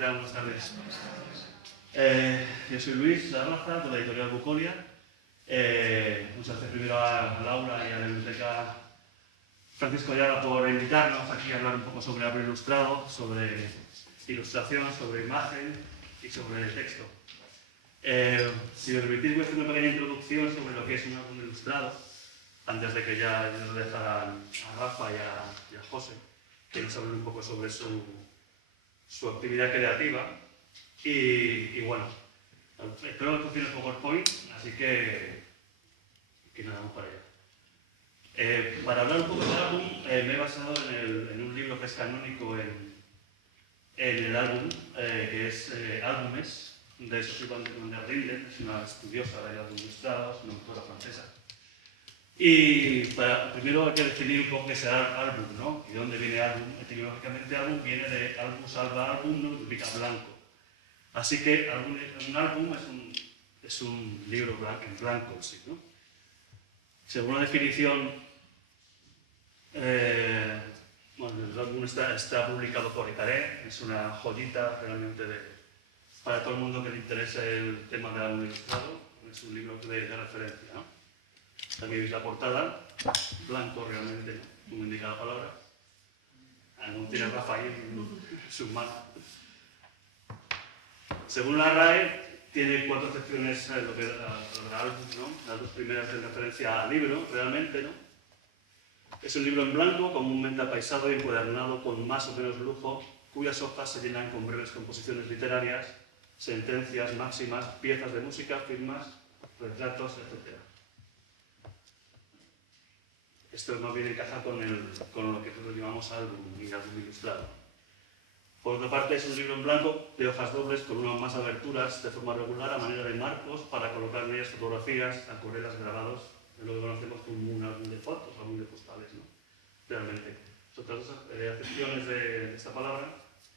tal? Buenas tardes. Yo soy Luis Larraza, de la editorial Bucolia. Muchas gracias primero a Laura y a la biblioteca Francisco Ayala por invitarnos aquí a hablar un poco sobre álbum ilustrado, sobre ilustración, sobre imagen y sobre texto. Si me permitís, voy a hacer una pequeña introducción sobre lo que es un álbum ilustrado, antes de que ya nos dejaran a Rafa y a José, que nos hablen un poco sobre su actividad creativa. Y bueno, espero que funcione el PowerPoint, así que nada, vamos para allá. Para hablar un poco del álbum, me he basado en un libro que es canónico en el álbum, que es Álbumes, de Sophie van der Linden, es una estudiosa de álbum ilustrados, una autora francesa. Y primero hay que definir un poco qué es el álbum, ¿no? ¿Y de dónde viene álbum? Etimológicamente álbum viene de albus alba album, ¿no? Significa blanco. Así que un álbum es un libro en blanco, ¿sí? ¿No? Según la definición, bueno, el álbum está publicado por Icaré, es una joyita realmente para todo el mundo que le interese el tema del álbum ilustrado, es un libro de referencia, ¿no? También veis la portada, blanco realmente, ¿no? Como indica la palabra. Aún tiene Rafael en sus manos. Según la RAE, tiene 4 secciones lo que álbum, ¿no? Las 2 primeras en referencia al libro, realmente, ¿no? Es un libro en blanco, comúnmente apaisado y encuadernado con más o menos lujo, cuyas hojas se llenan con breves composiciones literarias, sentencias, máximas, piezas de música, firmas, retratos, etc. Esto más bien encaja con lo que nosotros llamamos álbum y álbum ilustrado. Por otra parte, es un libro en blanco de hojas dobles con unas más aberturas de forma regular a manera de marcos para colocar en ellas fotografías, acuarelas, grabados, en lo que conocemos como un álbum de fotos, álbum de postales, ¿no? Realmente. Otras dos acepciones de esta palabra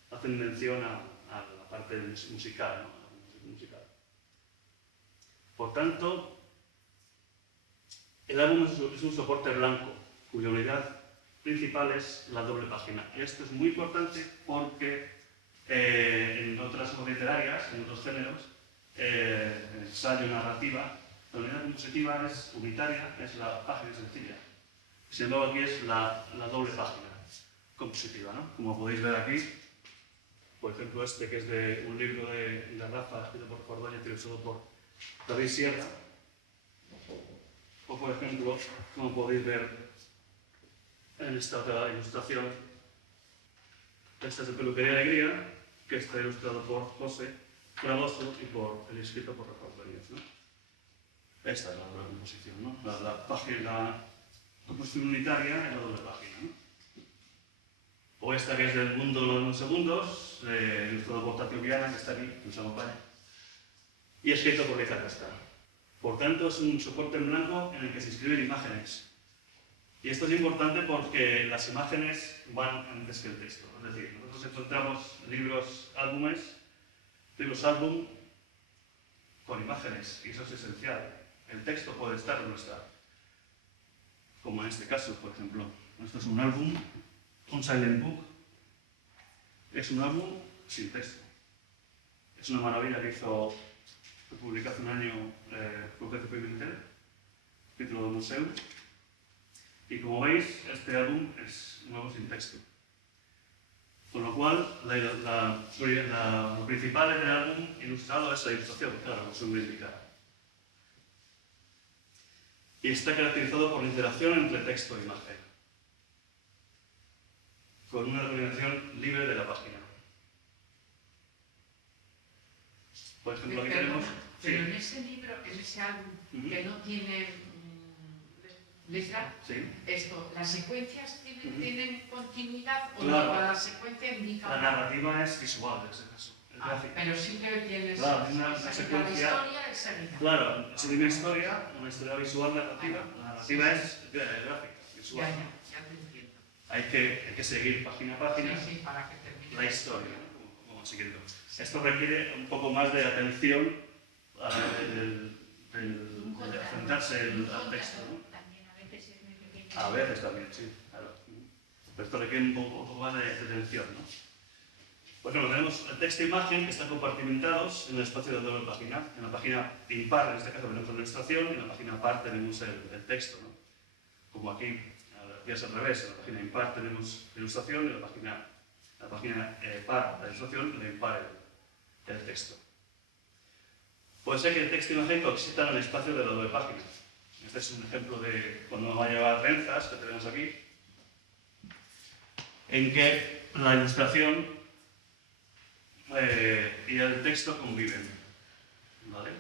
hacen mención a la parte musical, ¿no? A la música musical. Por tanto, el álbum es un soporte blanco, cuya unidad principal es la doble página. Esto es muy importante porque en otras obras literarias, en otros géneros, ensayo, narrativa, la unidad compositiva es unitaria, es la página sencilla. Sin embargo, aquí es la doble página compositiva, ¿no? Como podéis ver aquí, por ejemplo, este que es de un libro de Rafa, escrito por Cordóñez y ilustrado por David Sierra. O, por ejemplo, como podéis ver en esta otra ilustración, esta es de Peluquería Alegría, que está ilustrado por José Fragoso y escrito por Rafael Pérez, ¿no? Esta es la doble composición, ¿no? La composición unitaria es la doble página, ¿no? O esta que es del mundo de los 9 segundos, ilustrado por Tatio Viana, que está aquí, que nos acompaña, y escrito por Liza Casca. Por tanto, es un soporte en blanco en el que se inscriben imágenes. Y esto es importante porque las imágenes van antes que el texto. Es decir, nosotros encontramos libros álbum con imágenes, y eso es esencial. El texto puede estar o no estar. Como en este caso, por ejemplo. Esto es un álbum, un silent book. Es un álbum sin texto. Es una maravilla que publicó hace un año Fulgencio Pimentel, título de museo. Y como veis, este álbum es nuevo sin texto. Con lo cual, lo principal del álbum ilustrado es la ilustración, claro, como se puede indicar. Y está caracterizado por la interacción entre texto e imagen, con una coordinación libre de la página. Por ejemplo, aquí tenemos... Pero en ese libro, en ese álbum, que no tiene letra, sí. ¿las secuencias tienen continuidad o claro. no? La secuencia indica... La narrativa es visual, en ese caso. Pero siempre tienes una secuencia... La historia es sanitaria. Claro, si tiene una historia visual narrativa, la narrativa es gráfica, visual. Ya te entiendo. Hay que seguir página a página para que termine la historia, ¿no? Como siguiendo. Esto requiere un poco más de atención de enfrentarse al texto, ¿no? También a veces es muy pequeño. A veces también, sí, claro. Pero esto requiere un poco más de atención, ¿no? Por ejemplo, tenemos el texto e imagen que están compartimentados en el espacio de doble página. En la página impar, en este caso, tenemos la ilustración, y en la página par tenemos el texto, ¿no? Como aquí, ya es al revés, en la página impar tenemos la ilustración, y en la página par, la ilustración, y en la impar el texto. Puede ser que el texto e imagen coexistan en el espacio de la doble página. Este es un ejemplo de cuando va a llevar trenzas, que tenemos aquí, en que la ilustración y el texto conviven. ¿Vale?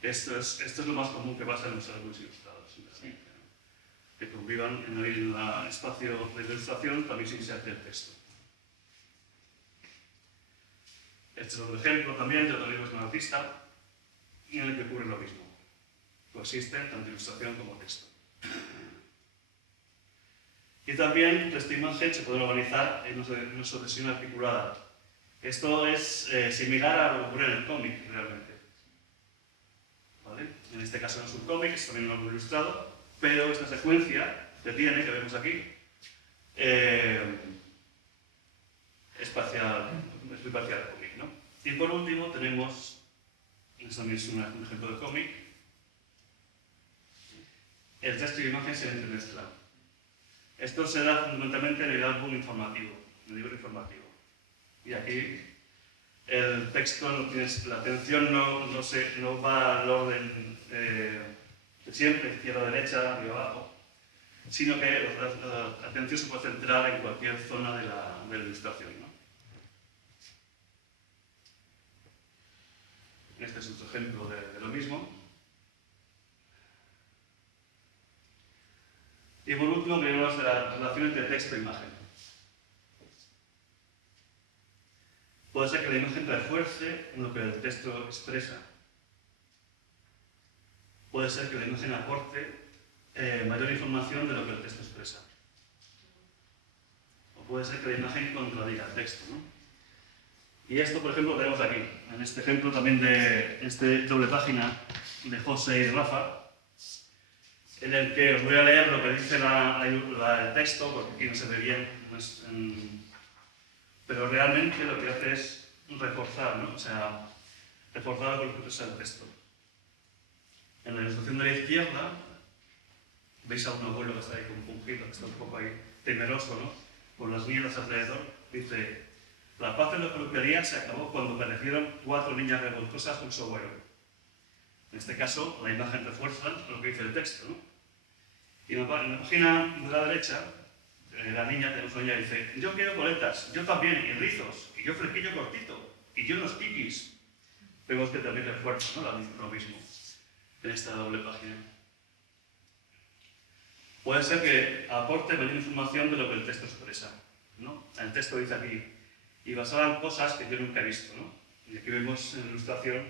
Esto es lo más común que pasa en los álbumes ilustrados, simplemente, ¿no? Que convivan en el espacio de ilustración, también se inserte el texto. Este es otro ejemplo también de otro libro de un artista en el que ocurre lo mismo. Coexisten tanto ilustración como texto. Y también texto e imagen se pueden organizar en una sucesión articulada. Esto es similar a lo que ocurre en el cómic, realmente. ¿Vale? En este caso no es un cómic, es también un álbum ilustrado, pero esta secuencia que tiene, que vemos aquí, es muy parcial al cómic, ¿no? Y por último tenemos, esto también es un ejemplo de cómic, el texto y la imagen se entremezclan. Esto se da fundamentalmente en el álbum informativo, en el libro informativo. Y aquí el texto no tiene, la atención no va al orden de siempre, izquierda, derecha, arriba, abajo, sino que la atención se puede centrar en cualquier zona de la ilustración, ¿no? Este es otro ejemplo de lo mismo. Y por último, veremos de la relación entre texto e imagen. Puede ser que la imagen refuerce lo que el texto expresa. Puede ser que la imagen aporte mayor información de lo que el texto expresa. O puede ser que la imagen contradiga el texto, ¿no? Y esto, por ejemplo, lo tenemos aquí. En este ejemplo también de este doble página de José y Rafa, en el que os voy a leer lo que dice el texto, porque aquí no se ve bien, pero realmente lo que hace es reforzar, ¿no? O sea, reforzar lo que expresa el texto. En la ilustración de la izquierda, veis a un abuelo que está ahí compungido, que está un poco ahí temeroso, ¿no? Por las nieblas alrededor. Dice: la paz en la peluquería se acabó cuando aparecieron 4 niñas revoltosas con su abuelo. En este caso, la imagen refuerza lo que dice el texto, ¿no? Y en la página de la derecha, la niña tenemos una niña que dice: yo quiero coletas, yo también, y rizos, y yo flequillo cortito, y yo unos kikis. Vemos que también refuerza, ¿no? Lo mismo en esta doble página. Puede ser que aporte mayor información de lo que el texto expresa, ¿no? El texto dice aquí: y basaban cosas que yo nunca he visto, ¿no? Y aquí vemos en la ilustración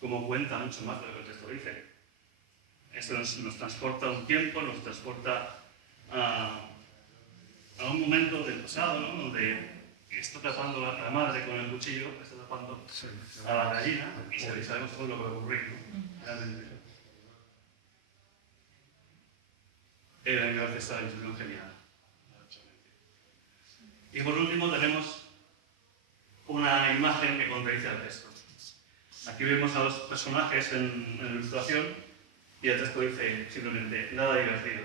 cómo cuenta mucho más de lo que el texto dice. Esto nos transporta a un tiempo, nos transporta a un momento del pasado, ¿no? Donde está tapando a la madre con el cuchillo, está tapando a la gallina, y sabemos todo lo que va a ocurrir, ¿no? Realmente. Me parece esta ilustración genial. Y por último tenemos una imagen que contradice al texto. Aquí vemos a 2 personajes en la ilustración y el texto dice simplemente: nada divertido.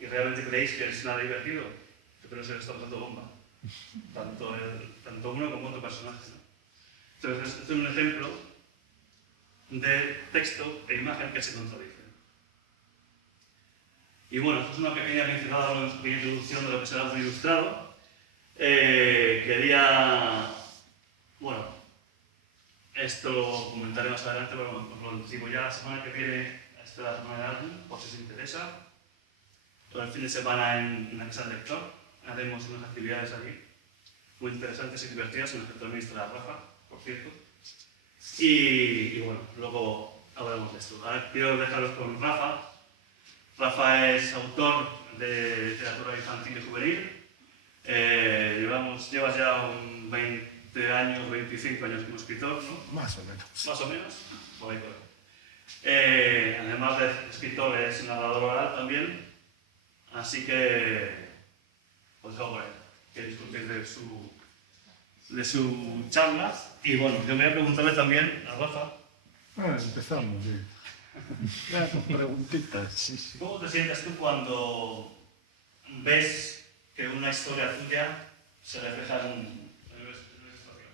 ¿Y realmente creéis que es nada divertido? Pero se le está pasando bomba. Tanto uno como otro personaje, ¿no? Entonces, este es un ejemplo de texto e imagen que se contradicen. Y bueno, esto es una pequeña pincelada, una pequeña introducción de lo que será un ilustrado. Bueno, esto lo comentaré más adelante, pero lo anticipo ya la semana que viene, esta es la semana de álbum, por si os interesa. Todo el fin de semana en la casa del lector haremos unas actividades allí muy interesantes y divertidas, en las que también estará Rafa, por cierto. Y bueno, luego hablaremos de esto. Ahora quiero dejaros con Rafa. Rafa es autor de literatura infantil y juvenil. Llevas ya 20 años, 25 años como escritor, ¿no? Más o menos. Más o menos. Por ahí, por ahí. Además de escritor, es narrador oral también. Así que os dejo por ahí, que disfrutéis de su charla. Y bueno, yo voy a preguntarle también a Rafa. Empezamos, sí. Ya, con preguntitas, sí, sí. ¿Cómo te sientes tú cuando ves que una historia tuya se refleja en una ilustración?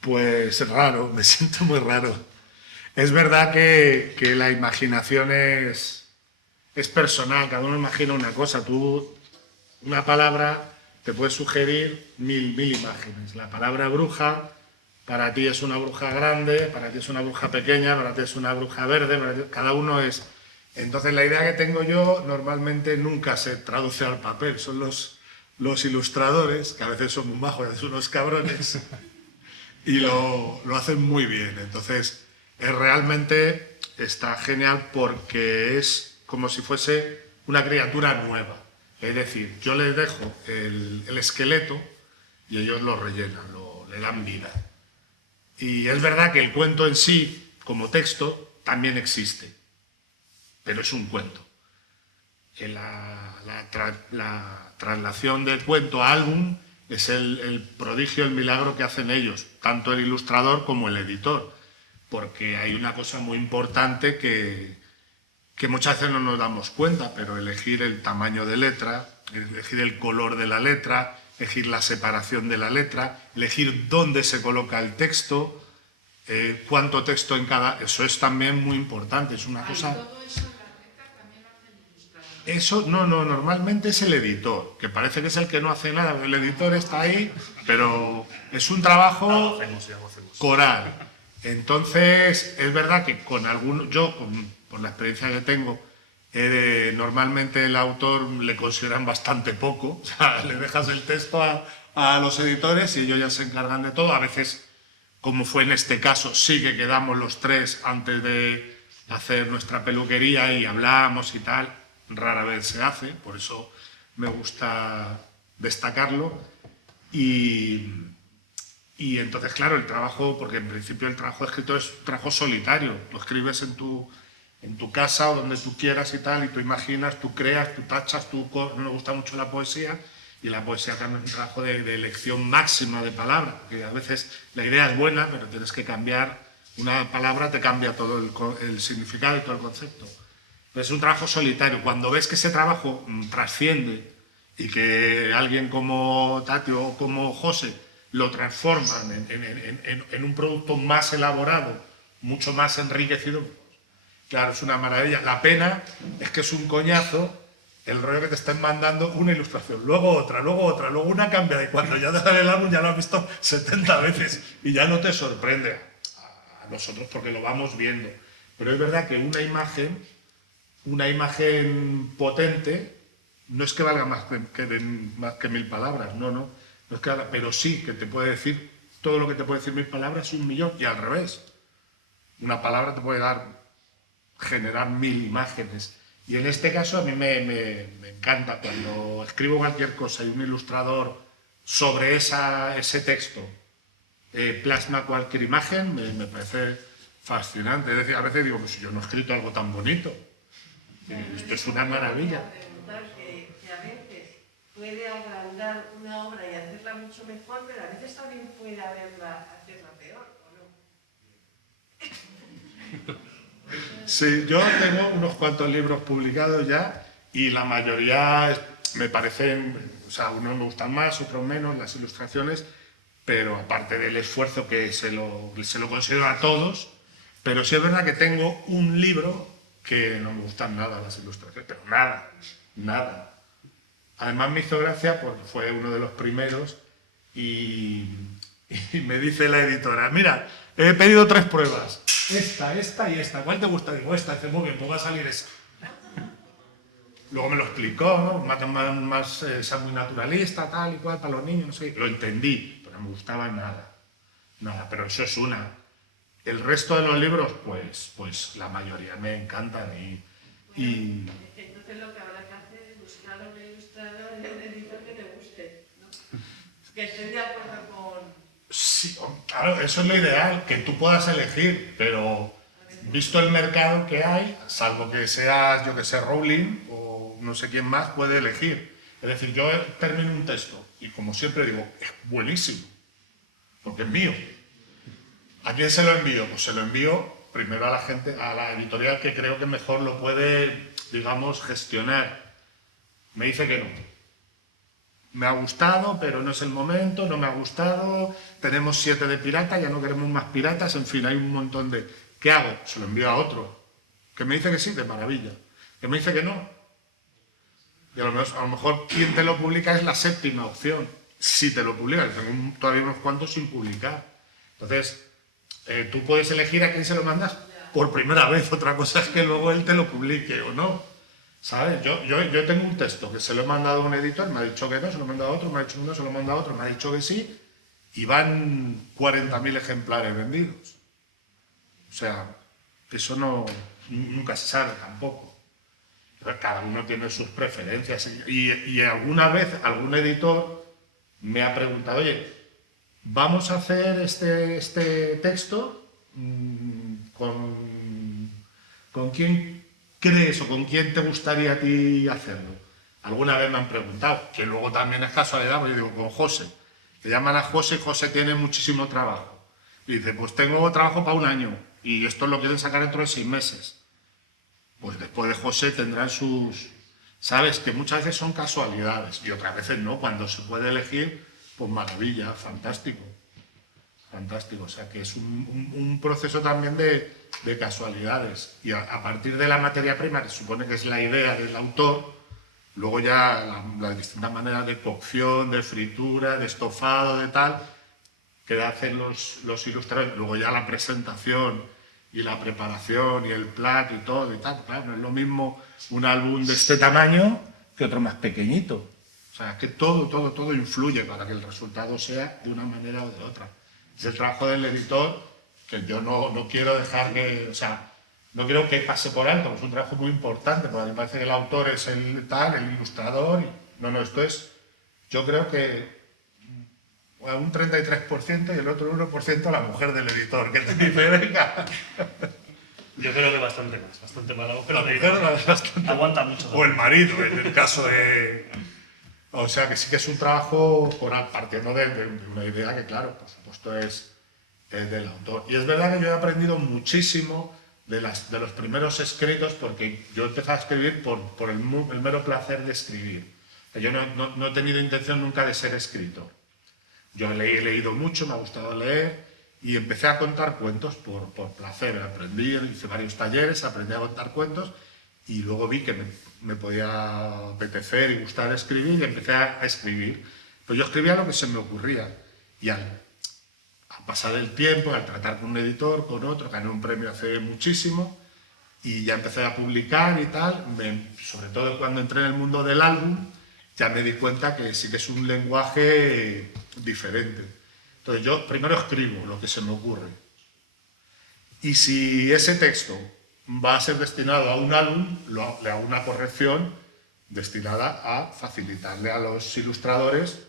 Pues raro, me siento muy raro. Es verdad que la imaginación es personal, cada uno imagina una cosa. Tú, una palabra te puede sugerir mil imágenes. La palabra bruja, para ti es una bruja grande, para ti es una bruja pequeña, para ti es una bruja verde, cada uno es... Entonces la idea que tengo yo normalmente nunca se traduce al papel, son los ilustradores, que a veces son muy majos, a veces unos cabrones, y lo hacen muy bien. Entonces realmente está genial porque es como si fuese una criatura nueva. Es decir, yo les dejo el esqueleto y ellos lo rellenan, le dan vida. Y es verdad que el cuento en sí, como texto, también existe, pero es un cuento. Que la traslación del cuento a álbum es el prodigio, el milagro que hacen ellos, tanto el ilustrador como el editor, porque hay una cosa muy importante que muchas veces no nos damos cuenta, pero elegir el tamaño de letra, elegir el color de la letra, elegir la separación de la letra, elegir dónde se coloca el texto, cuánto texto en cada... Eso es también muy importante, es una cosa... ¿Todo eso en la letra también lo hace el ilustrador? Eso, no, normalmente es el editor, que parece que es el que no hace nada, el editor está ahí, pero es un trabajo coral. Entonces, es verdad que con algunos, por la experiencia que tengo, normalmente el autor le consideran bastante poco, o sea, le dejas el texto a los editores y ellos ya se encargan de todo. A veces, como fue en este caso, sí que quedamos los tres antes de hacer nuestra peluquería y hablamos y tal, rara vez se hace, por eso me gusta destacarlo. Y entonces, claro, el trabajo, porque en principio el trabajo de escritor es un trabajo solitario, lo escribes en tu casa o donde tú quieras y tal, y tú imaginas, tú creas, tú tachas, no me gusta mucho la poesía, y la poesía también es un trabajo de elección máxima de palabras, porque a veces la idea es buena, pero tienes que cambiar, una palabra te cambia todo el significado y todo el concepto. Es un trabajo solitario. Cuando ves que ese trabajo trasciende y que alguien como Tati o como José lo transforman en un producto más elaborado, mucho más enriquecido, claro, es una maravilla. La pena es que es un coñazo el rollo que te estén mandando una ilustración, luego otra, luego una cambia, y cuando ya te sale el álbum ya lo has visto 70 veces y ya no te sorprende a nosotros porque lo vamos viendo. Pero es verdad que una imagen potente no es que valga más que 1000 palabras, no es que valga, pero sí que te puede decir todo lo que te puede decir 1000 palabras, 1.000.000, y al revés. Una palabra te puede generar 1000 imágenes. Y en este caso a mí me encanta cuando escribo cualquier cosa y un ilustrador sobre ese texto plasma cualquier imagen, me parece fascinante. Es decir, a veces digo, pues yo no he escrito algo tan bonito. Esto es una maravilla. Que a veces puede agrandar una obra y hacerla mucho mejor, pero a veces también puede hacerla peor, ¿o no? Sí, yo tengo unos cuantos libros publicados ya y la mayoría me parecen, o sea, unos me gustan más, otros menos, las ilustraciones, pero aparte del esfuerzo que se lo considero a todos, pero sí es verdad que tengo un libro que no me gustan nada las ilustraciones, pero nada. Además me hizo gracia porque fue uno de los primeros y me dice la editora, mira, he pedido 3 pruebas, esta y esta, ¿cuál te gusta? Digo, esta, dice, muy bien, pues va a salir esa. Luego me lo explicó, ¿no? Más esa muy naturalista, tal y cual, para los niños, no sé, lo entendí, pero no me gustaba nada, pero eso es una. El resto de los libros, pues la mayoría me encantan y... Entonces lo que habrá que hacer es buscar un ilustrador y un editor que te guste, ¿no? Que estén de acuerdo con... Sí, claro, eso es lo ideal, que tú puedas elegir, pero visto el mercado que hay, salvo que seas, yo que sé, Rowling o no sé quién más, puede elegir. Es decir, yo termino un texto y como siempre digo, es buenísimo, porque es mío. ¿A quién se lo envío? Pues se lo envío primero a la gente, a la editorial que creo que mejor lo puede, digamos, gestionar. Me dice que no. Me ha gustado, pero no es el momento, no me ha gustado, tenemos 7 de pirata, ya no queremos más piratas, en fin, hay un montón de... ¿Qué hago? Se lo envío a otro. Que me dice que sí, de maravilla. Que me dice que no. Y a lo mejor quien te lo publica es la 7ª opción. Si te lo publica, tengo todavía unos cuantos sin publicar. Entonces, tú puedes elegir a quién se lo mandas por primera vez. Otra cosa es que luego él te lo publique o no. ¿Sabes? Yo tengo un texto que se lo he mandado a un editor, me ha dicho que no, se lo he mandado a otro, me ha dicho que no, se lo he mandado a otro, me ha dicho que sí, y van 40.000 ejemplares vendidos. O sea, eso no, nunca se sabe tampoco. Cada uno tiene sus preferencias. Y alguna vez algún editor me ha preguntado, oye, vamos a hacer este texto con quién crees o con quién te gustaría a ti hacerlo. Alguna vez me han preguntado, que luego también es casualidad, porque yo digo, con José. Te llaman a José y José tiene muchísimo trabajo. Y dice, pues tengo trabajo para 1 año y esto lo quieren sacar dentro de 6 meses. Pues después de José tendrán sus... Sabes que muchas veces son casualidades y otras veces no. Cuando se puede elegir, pues maravilla, fantástico. Fantástico. O sea que es un proceso también de casualidades. Y a partir de la materia prima, que supone que es la idea del autor, luego ya las distintas maneras de cocción, de fritura, de estofado, de tal, que hacen los ilustradores. Luego ya la presentación y la preparación y el plato y todo y tal. Claro, no es lo mismo un álbum de este tamaño que otro más pequeñito. O sea, que todo influye para que el resultado sea de una manera o de otra. Es el trabajo del editor que yo no quiero dejar que... O sea, no quiero que pase por alto, es un trabajo muy importante, porque a mí me parece que el autor es el ilustrador. No, esto es... Yo creo que un 33% y el otro 1% la mujer del editor, que te dice, venga. Yo creo que bastante más. La mujer, La mujer bastante. Aguanta mucho. O el marido, en el caso de... O sea, que sí que es un trabajo partiendo de una idea que, claro, por supuesto es del autor. Y es verdad que yo he aprendido muchísimo de los primeros escritos, porque yo empecé a escribir por el mero placer de escribir. Yo no he tenido intención nunca de ser escritor. Yo he leído mucho, me ha gustado leer y empecé a contar cuentos por placer. Aprendí, hice varios talleres, aprendí a contar cuentos y luego vi que me podía apetecer y gustar escribir y empecé a escribir. Pero yo escribía lo que se me ocurría y al pasar el tiempo, al tratar con un editor, con otro, gané un premio hace muchísimo y ya empecé a publicar y tal, sobre todo cuando entré en el mundo del álbum, ya me di cuenta que sí que es un lenguaje diferente. Entonces yo primero escribo lo que se me ocurre. Y si ese texto va a ser destinado a un álbum, le hago una corrección destinada a facilitarle a los ilustradores.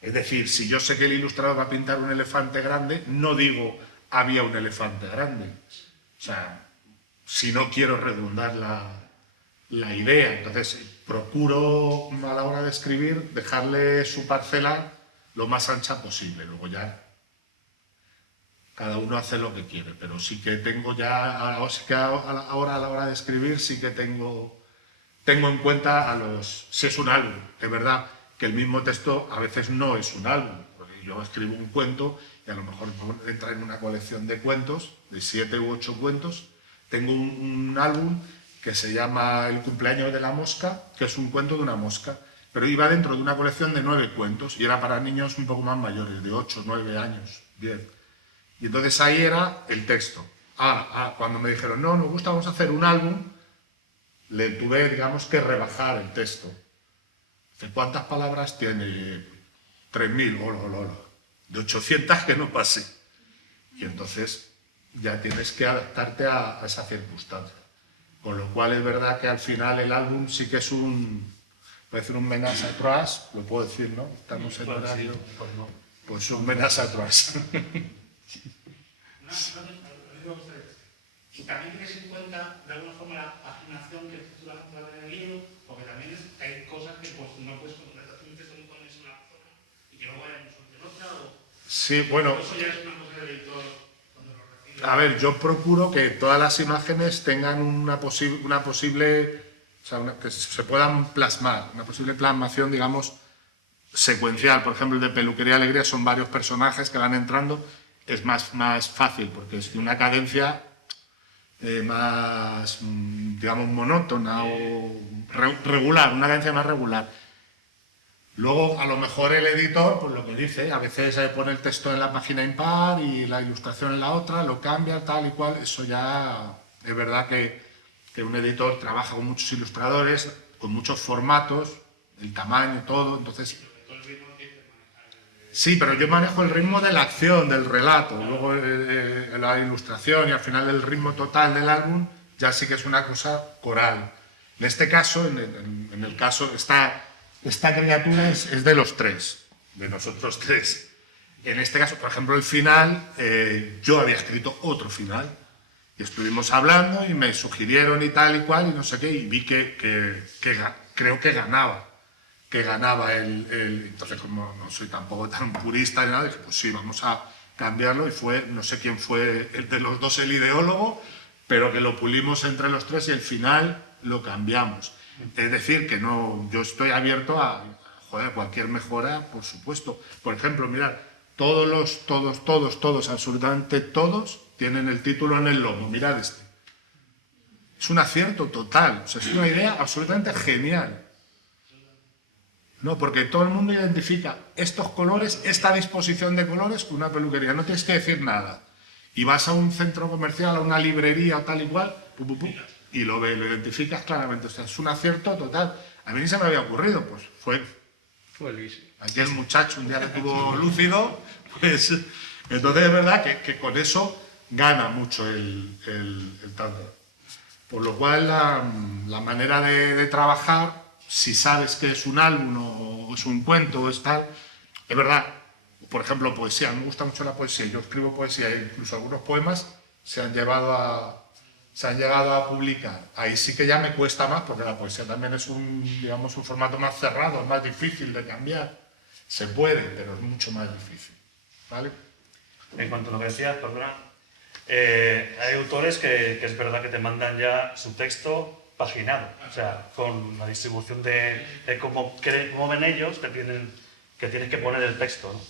Es decir, si yo sé que el ilustrador va a pintar un elefante grande, no digo había un elefante grande. O sea, si no quiero redundar la idea, entonces procuro a la hora de escribir dejarle su parcela lo más ancha posible. Luego ya cada uno hace lo que quiere, pero sí que tengo ya, ahora a la hora de escribir sí que tengo en cuenta si es un álbum. Es verdad que el mismo texto a veces no es un álbum, porque yo escribo un cuento y a lo mejor entra en una colección de cuentos, de 7 u 8 cuentos. Tengo un álbum que se llama El cumpleaños de la mosca, que es un cuento de una mosca, pero iba dentro de una colección de 9 cuentos y era para niños un poco más mayores, de 8, 9 años, 10. Y entonces ahí era el texto. Cuando me dijeron, no, nos gusta, vamos a hacer un álbum, le tuve, digamos, que rebajar el texto. ¿Cuántas palabras tiene? 3.000, de 800 que no pase. Y entonces ya tienes que adaptarte a esa circunstancia. Con lo cual es verdad que al final el álbum sí que es puede ser un ménage à trois, lo puedo decir, ¿no? Estamos en horario. Pues un ménage à trois. Y también tienes en cuenta, de alguna forma, la afinación que tú vas a hacer en el libro, porque también hay cosas que pues, no puedes poner un texto muy pones en una zona y que luego haya un en otra. Sí, bueno. Eso ya es una cosa del editor cuando lo recibe. A ver, yo procuro que todas las imágenes tengan una posible, o sea, que se puedan plasmar, una posible plasmación, digamos, secuencial. Por ejemplo, el de Peluquería Alegría son varios personajes que van entrando, es más fácil porque es de una cadencia más, digamos, monótona o regular, una cadencia más regular. Luego, a lo mejor el editor, pues lo que dice, a veces pone el texto en la página impar y la ilustración en la otra, lo cambia, tal y cual. Eso ya es verdad que un editor trabaja con muchos ilustradores, con muchos formatos, el tamaño, todo, entonces... Sí, pero yo manejo el ritmo de la acción, del relato, luego la ilustración y al final el ritmo total del álbum ya sí que es una cosa coral. En este caso, en el caso, esta criatura es de los tres, de nosotros tres. En este caso, por ejemplo, el final, yo había escrito otro final y estuvimos hablando y me sugirieron y tal y cual y no sé qué, y vi que creo que ganaba. Entonces, como no soy tampoco tan purista ni nada, dije, pues sí, vamos a cambiarlo, y fue, no sé quién fue el de los dos el ideólogo, pero que lo pulimos entre los tres y el final lo cambiamos. Es decir, que no, yo estoy abierto a cualquier mejora, por supuesto. Por ejemplo, mirad, todos, absolutamente todos, tienen el título en el lomo, mirad este. Es un acierto total, o sea, es una idea absolutamente genial. No, porque todo el mundo identifica estos colores, esta disposición de colores con una peluquería, no tienes que decir nada. Y vas a un centro comercial, a una librería o tal y cual, y lo ves, lo identificas claramente. O sea, es un acierto total. A mí ni se me había ocurrido, pues fue Luis. aquí el muchacho un día le tuvo lúcido, pues entonces es verdad que con eso gana mucho el tándem. Por lo cual la manera de trabajar, si sabes que es un álbum o es un cuento o es tal, es verdad. Por ejemplo, poesía, me gusta mucho la poesía, yo escribo poesía, incluso algunos poemas se han llegado a publicar. Ahí sí que ya me cuesta más, porque la poesía también es un formato más cerrado, es más difícil de cambiar. Se puede, pero es mucho más difícil, ¿vale? En cuanto a lo que decías, perdona, hay autores que es verdad que te mandan ya su texto paginado, o sea, con la distribución de cómo ven ellos, que tienes que poner el texto, ¿no?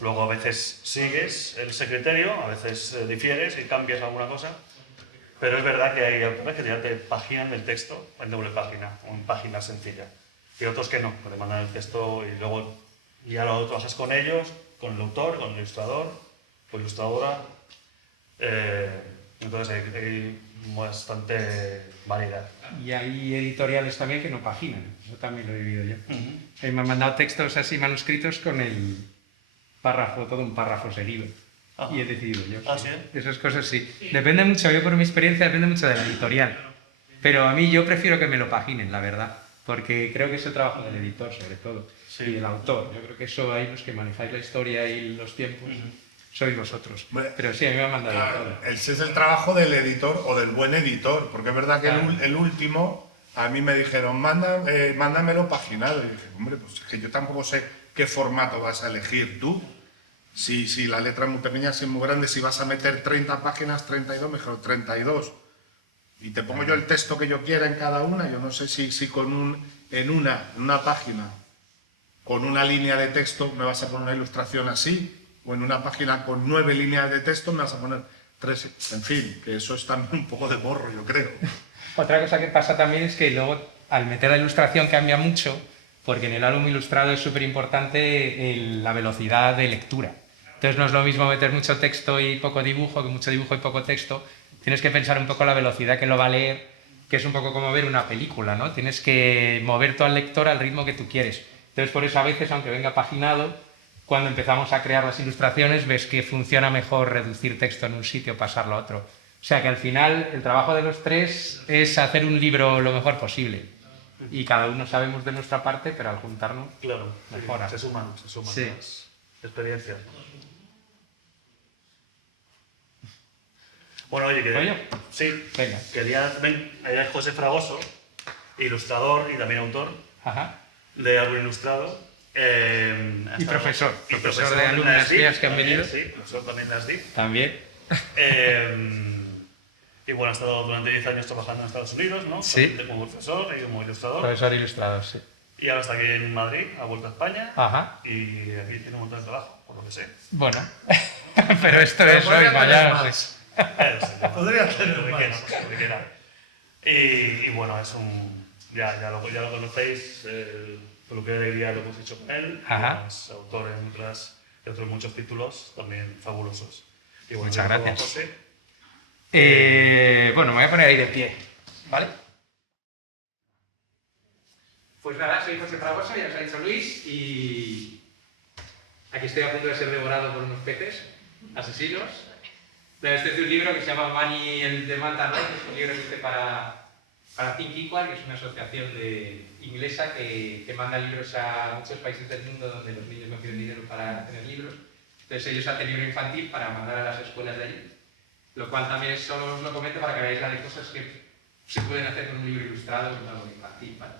Luego a veces sigues ese criterio, a veces difieres y cambias alguna cosa, pero es verdad que hay autores que ya te paginan el texto en doble página, o en página sencilla, y otros que no, que te mandan el texto y luego ya lo trabajas con ellos, con el autor, con el ilustrador o ilustradora. Entonces hay bastante variedad. Y hay editoriales también que no paginan, eso también lo he vivido yo. Me han mandado textos así manuscritos con el párrafo, todo un párrafo seguido. Y he decidido yo. ¿Ah, sí? Esas cosas sí. Depende mucho, yo por mi experiencia, depende mucho de la editorial. Pero a mí yo prefiero que me lo paginen, la verdad. Porque creo que es el trabajo del editor, sobre todo. Sí. Y del autor. Yo creo que eso hay los que manejáis la historia y los tiempos. Sois vosotros. Pero sí, a mí me han mandado todo. Ese es el trabajo del editor o del buen editor, porque es verdad que el último, a mí me dijeron, mándamelo paginado. Y dije, hombre, pues es que yo tampoco sé qué formato vas a elegir tú. Si la letra es muy pequeña, si es muy grande, si vas a meter 30 páginas, 32, mejor 32. Y te pongo yo el texto que yo quiera en cada una. Yo no sé si en una página, con una línea de texto, me vas a poner una ilustración así, o en una página con 9 líneas de texto me vas a poner 3. En fin, que eso es también un poco de borro, yo creo. Otra cosa que pasa también es que luego, al meter la ilustración, cambia mucho, porque en el álbum ilustrado es súper importante la velocidad de lectura. Entonces no es lo mismo meter mucho texto y poco dibujo que mucho dibujo y poco texto. Tienes que pensar un poco la velocidad que lo va a leer, que es un poco como ver una película, ¿no? Tienes que mover tú al lector al ritmo que tú quieres. Entonces por eso a veces, aunque venga paginado, cuando empezamos a crear las ilustraciones ves que funciona mejor reducir texto en un sitio, pasarlo a otro. O sea que al final el trabajo de los tres es hacer un libro lo mejor posible. Y cada uno sabemos de nuestra parte, pero al juntarnos, Claro, mejora. se suman Sí. las experiencias. Bueno, oye, Venga. quería también, allá es José Fragoso, ilustrador y también autor, Ajá. de álbum ilustrado. Y profesor y profesor de alumnas mías que han venido. Sí, profesor también de ASDI. También. Y bueno, ha estado durante 10 años trabajando en Estados Unidos, ¿no? Sí. Como profesor y como ilustrador. Profesor ilustrado, sí. Y ahora está aquí en Madrid, ha vuelto a España. Ajá. Y aquí tiene un montón de trabajo, por lo que sé. Bueno, pero esto Pero es hoy, podría tener mañana, más. pues. Podría tener lo que más. quiera, lo que quiera. Y bueno, es un... Ya lo conocéis, por lo que alegría lo hemos hecho con él. Ajá. Es autor de otros muchos títulos también fabulosos. Y bueno, Muchas yo como gracias. José, Bueno, me voy a poner ahí de pie, ¿vale? Pues nada, soy José Fragoso, ya os ha dicho Luis, y aquí estoy a punto de ser devorado por unos peces asesinos. Este es de un libro que se llama Money and the Mental Health, que es un libro que hice para Think Equal, que es una asociación inglesa que manda libros a muchos países del mundo donde los niños no tienen dinero para tener libros. Entonces ellos hacen libro infantil para mandar a las escuelas de allí. Lo cual también solo os lo comento para que veáis la de cosas que se pueden hacer con un libro ilustrado con algo infantil, ¿vale?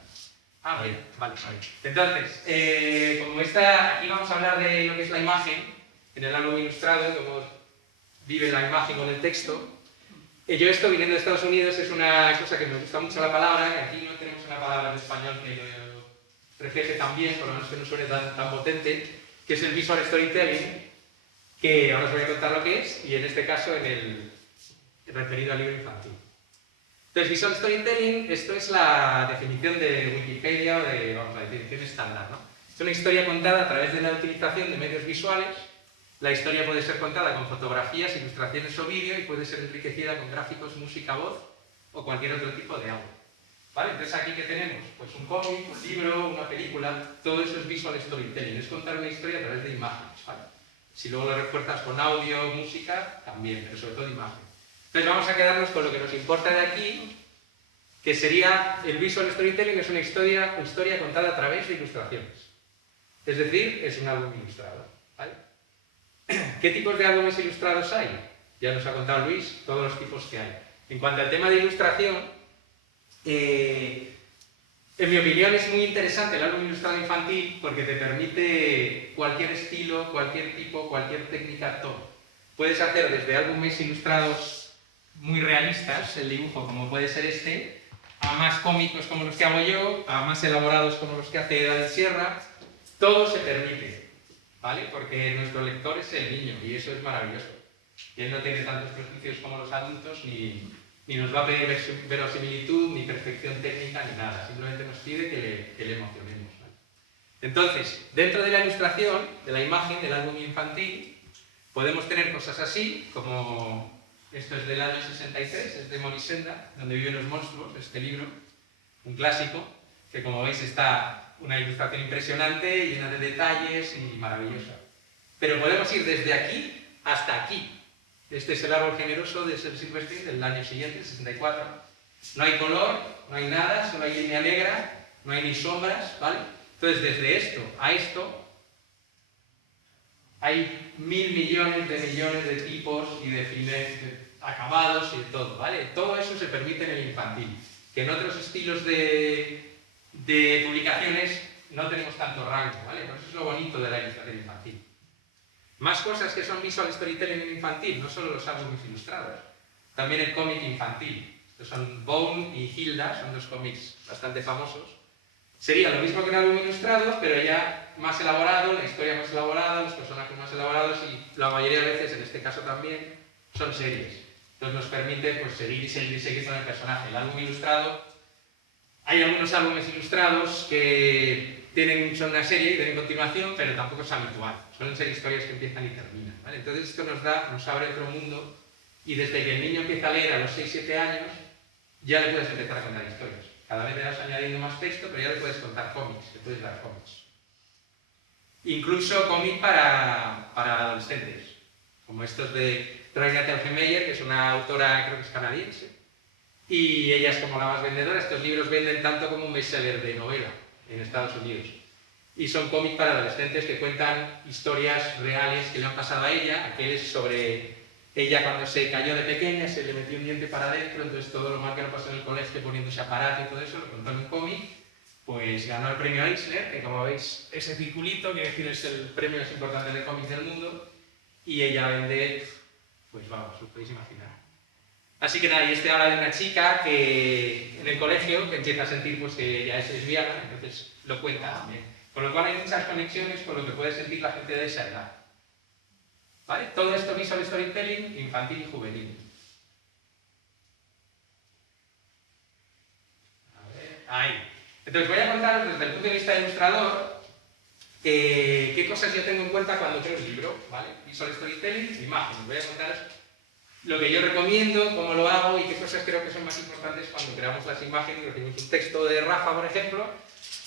Ah, bien, vale. Entonces, como aquí vamos a hablar de lo que es la imagen en el álbum ilustrado, cómo vive la imagen con el texto. Yo esto, viniendo de Estados Unidos, es una cosa que me gusta mucho la palabra, que aquí no tenemos una palabra en español que lo refleje tan bien, por lo menos que no suene tan potente, que es el visual storytelling, que ahora os voy a contar lo que es, y en este caso referido al libro infantil. Entonces, visual storytelling, esto es la definición de Wikipedia, o la definición estándar, ¿no? Es una historia contada a través de la utilización de medios visuales. La historia puede ser contada con fotografías, ilustraciones o vídeo, y puede ser enriquecida con gráficos, música, voz, o cualquier otro tipo de audio. ¿Vale? Entonces, ¿aquí qué tenemos? Pues un cómic, un libro, una película, todo eso es visual storytelling, es contar una historia a través de imágenes, ¿vale? Si luego lo refuerzas con audio, música, también, pero sobre todo imagen. Entonces vamos a quedarnos con lo que nos importa de aquí, que sería el visual storytelling, es una historia contada a través de ilustraciones. Es decir, es un álbum ilustrado, ¿vale? ¿Qué tipos de álbumes ilustrados hay? Ya nos ha contado Luis todos los tipos que hay. En cuanto al tema de ilustración, en mi opinión es muy interesante el álbum ilustrado infantil porque te permite cualquier estilo, cualquier tipo, cualquier técnica, todo. Puedes hacer desde álbumes ilustrados muy realistas, el dibujo como puede ser este, a más cómicos como los que hago yo, a más elaborados como los que hace David Sierra. Todo se permite, ¿vale? Porque nuestro lector es el niño y eso es maravilloso. Y él no tiene tantos prejuicios como los adultos ni nos va a pedir verosimilitud, ni perfección técnica, ni nada. Simplemente nos pide que le emocionemos, ¿vale? Entonces, dentro de la ilustración, de la imagen del álbum infantil, podemos tener cosas así, como esto es del año 63, es de Morisenda, donde viven los monstruos, este libro, un clásico, que como veis está una ilustración impresionante, llena de detalles y maravillosa. Pero podemos ir desde aquí hasta aquí. Este es el árbol generoso de Sir Silverstein del año siguiente, 64. No hay color, no hay nada, solo hay línea negra, no hay ni sombras, ¿vale? Entonces, desde esto a esto, hay mil millones de tipos y de fines, de acabados y de todo, ¿vale? Todo eso se permite en el infantil, que en otros estilos de publicaciones no tenemos tanto rango, ¿vale? Por eso es lo bonito de la ilustración infantil. Más cosas que son visual storytelling en infantil, no solo los álbumes ilustrados, también el cómic infantil. Estos son Bone y Hilda, son dos cómics bastante famosos. Sería lo mismo que un álbum ilustrado, pero ya más elaborado, la historia más elaborada, los personajes más elaborados y la mayoría de veces, en este caso también, son series. Entonces nos permite pues, seguir con el personaje. El álbum ilustrado, hay algunos álbumes ilustrados que son una serie y tienen continuación, pero tampoco es habitual. Suelen ser historias que empiezan y terminan, ¿vale? Entonces esto nos abre otro mundo y desde que el niño empieza a leer a los 6-7 años, ya le puedes empezar a contar historias. Cada vez le vas añadiendo más texto, pero ya le puedes contar cómics, le puedes dar cómics. Incluso cómics para adolescentes, como estos de Raina Telgemeier, que es una autora, creo que es canadiense, y ella es como la más vendedora. Estos libros venden tanto como un bestseller de novela en Estados Unidos. Y son cómics para adolescentes que cuentan historias reales que le han pasado a ella. Aquel es sobre ella cuando se cayó de pequeña, se le metió un diente para adentro, entonces todo lo mal que le pasó en el colegio poniéndose aparato y todo eso, lo contó en un cómic. pues ganó el premio Eisner, que como veis, ese circulito, quiere decir es el premio más importante de cómics del mundo, y ella vende, pues vamos, lo podéis imaginar. Así que nada, y este habla de una chica que en el colegio que empieza a sentir pues, que ya es lesbiana, entonces lo cuenta también. Con lo cual hay muchas conexiones con lo que puede sentir la gente de esa edad. ¿Vale? Todo esto visual storytelling infantil y juvenil. A ver, ahí. Entonces voy a contaros desde el punto de vista del ilustrador qué cosas yo tengo en cuenta cuando creo un libro, ¿vale? Visual storytelling, imágenes. Voy a contaros lo que yo recomiendo, cómo lo hago y qué cosas creo que son más importantes cuando creamos las imágenes. Recibimos un texto de Rafa, por ejemplo,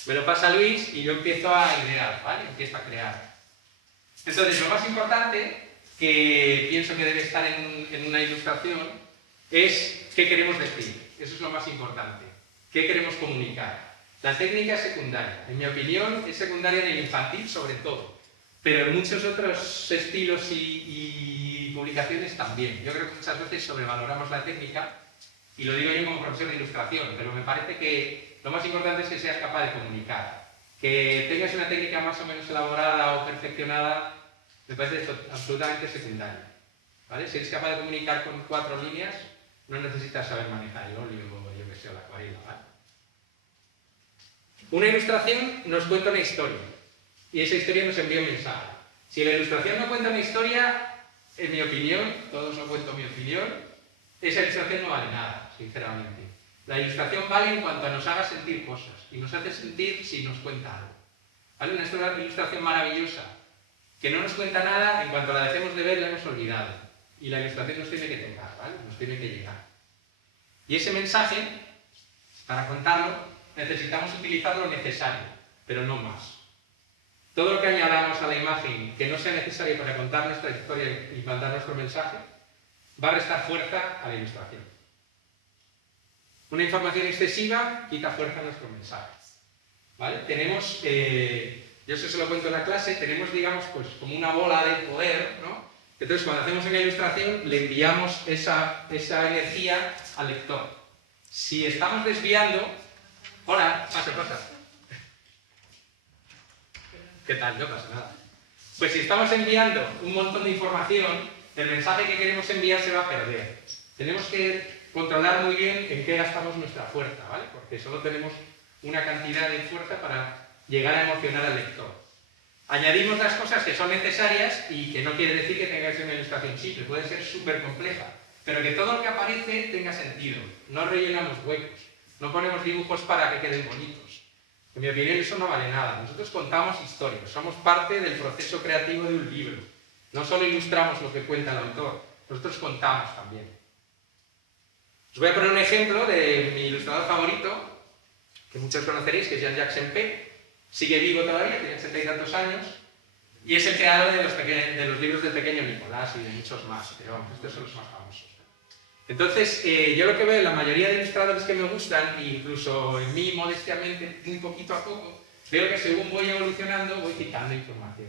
me lo pasa Luis y yo empiezo a idear, ¿vale? Empiezo a crear. Entonces, lo más importante que pienso que debe estar en una ilustración es qué queremos decir. Eso es lo más importante. ¿Qué queremos comunicar? La técnica es secundaria. En mi opinión, es secundaria en el infantil sobre todo. Pero en muchos otros estilos y publicaciones también. Yo creo que muchas veces sobrevaloramos la técnica, y lo digo yo como profesor de ilustración, pero me parece que lo más importante es que seas capaz de comunicar. Que tengas una técnica más o menos elaborada o perfeccionada, me parece absolutamente secundario. ¿Vale? Si eres capaz de comunicar con 4 líneas, no necesitas saber manejar el óleo o yo que sé, la acuarela. ¿Vale? Una ilustración nos cuenta una historia y esa historia nos envía un mensaje. Si la ilustración no cuenta una historia, en mi opinión, todos no cuento mi opinión, esa ilustración no vale nada, sinceramente. La ilustración vale en cuanto nos haga sentir cosas y nos hace sentir si nos cuenta algo. ¿Vale? Una ilustración maravillosa que no nos cuenta nada, en cuanto la dejemos de ver la hemos olvidado. Y la ilustración nos tiene que tocar, ¿vale? Nos tiene que llegar. Y ese mensaje, para contarlo, necesitamos utilizar lo necesario, pero no más. Todo lo que añadamos a la imagen que no sea necesario para contar nuestra historia y mandar nuestro mensaje, va a restar fuerza a la ilustración. Una información excesiva quita fuerza a nuestro mensaje. ¿Vale? Tenemos, yo eso se lo cuento en la clase, tenemos, digamos, pues como una bola de poder, ¿no? Entonces, cuando hacemos una ilustración, le enviamos esa energía al lector. Si estamos desviando... Hola, pasa. ¿Qué tal? No pasa nada. Pues si estamos enviando un montón de información, el mensaje que queremos enviar se va a perder. Tenemos que controlar muy bien en qué gastamos nuestra fuerza, ¿vale? Porque solo tenemos una cantidad de fuerza para llegar a emocionar al lector. Añadimos las cosas que son necesarias y que no quiere decir que tengáis una ilustración simple, puede ser súper compleja, pero que todo lo que aparece tenga sentido. No rellenamos huecos, no ponemos dibujos para que queden bonitos. En mi opinión eso no vale nada. Nosotros contamos historias, somos parte del proceso creativo de un libro. No solo ilustramos lo que cuenta el autor, nosotros contamos también. Os voy a poner un ejemplo de mi ilustrador favorito, que muchos conoceréis, que es Jean-Jacques Sempé. Sigue vivo todavía, tiene 70 y tantos años, y es el creador de los libros del pequeño Nicolás y de muchos más, pero vamos, estos son los más famosos. Entonces, yo lo que veo en la mayoría de ilustradores que me gustan, e incluso en mí modestamente, muy poquito a poco, veo que según voy evolucionando voy quitando información.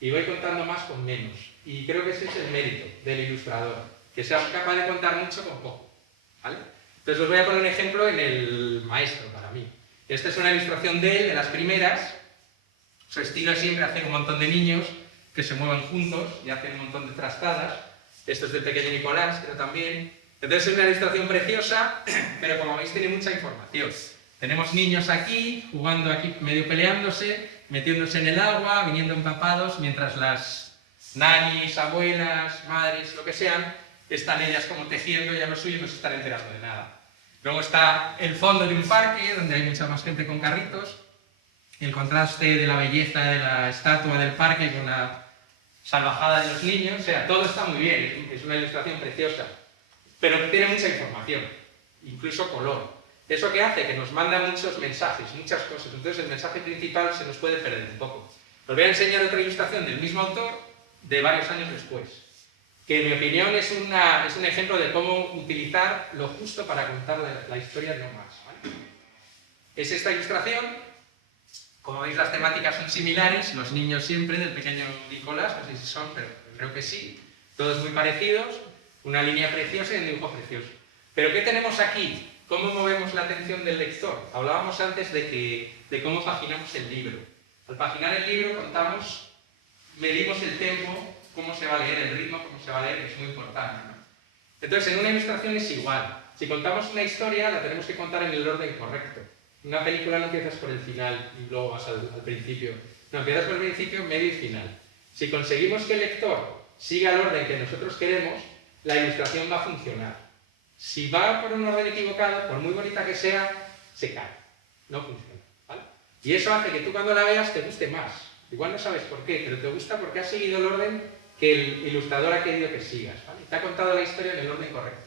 Y voy contando más con menos. Y creo que ese es el mérito del ilustrador, que sea capaz de contar mucho con poco. ¿Vale? Entonces os voy a poner un ejemplo en el maestro, para mí. Esta es una ilustración de él, de las primeras. Su estilo es siempre hacer un montón de niños que se muevan juntos y hacen un montón de trastadas. Esto es del pequeño Nicolás, creo también. Entonces es una ilustración preciosa, pero como veis tiene mucha información. Tenemos niños aquí, jugando aquí, medio peleándose, metiéndose en el agua, viniendo empapados, mientras las nanis, abuelas, madres, lo que sean, están ellas como tejiendo y a lo suyo y no se están enterando de nada. Luego está el fondo de un parque, donde hay mucha más gente con carritos, el contraste de la belleza de la estatua del parque con la salvajada de los niños, o sea, todo está muy bien, es una ilustración preciosa, pero tiene mucha información, incluso color. ¿Eso qué hace? Que nos manda muchos mensajes, muchas cosas, entonces el mensaje principal se nos puede perder un poco. Os voy a enseñar otra ilustración del mismo autor de varios años después, que en mi opinión es un ejemplo de cómo utilizar lo justo para contar la historia no más. ¿Vale? Es esta ilustración, como veis las temáticas son similares, los niños siempre del pequeño Nicolás, no sé si son, pero creo que sí, todos muy parecidos, una línea preciosa y un dibujo precioso. Pero ¿qué tenemos aquí? ¿Cómo movemos la atención del lector? Hablábamos antes de que de cómo paginamos el libro. Al paginar el libro medimos el tempo, cómo se va a leer, el ritmo, cómo se va a leer, que es muy importante, ¿no? Entonces, en una ilustración es igual. Si contamos una historia, la tenemos que contar en el orden correcto. En una película no empiezas por el final y luego vas al principio. No, empiezas por el principio, medio y final. Si conseguimos que el lector siga el orden que nosotros queremos, la ilustración va a funcionar. Si va por un orden equivocado, por muy bonita que sea, se cae. No funciona, ¿vale? Y eso hace que tú cuando la veas te guste más. Igual no sabes por qué, pero te gusta porque has seguido el orden que el ilustrador ha querido que sigas, ¿vale? Te ha contado la historia en el orden correcto.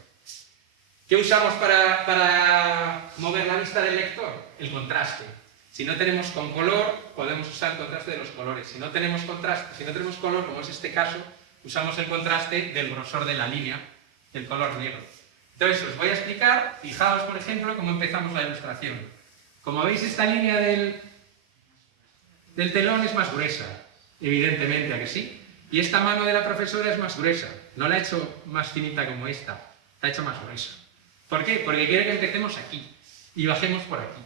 ¿Qué usamos para mover la vista del lector? El contraste. Si no tenemos con color, podemos usar el contraste de los colores. Si no tenemos contraste, si no tenemos color, como es este caso, usamos el contraste del grosor de la línea, del color negro. Entonces, os voy a explicar, fijaos, por ejemplo, cómo empezamos la ilustración. Como veis, esta línea del telón es más gruesa, evidentemente, ¿a que sí? Y esta mano de la profesora es más gruesa. No la he hecho más finita como esta, la he hecho más gruesa. ¿Por qué? Porque quiere que empecemos aquí y bajemos por aquí.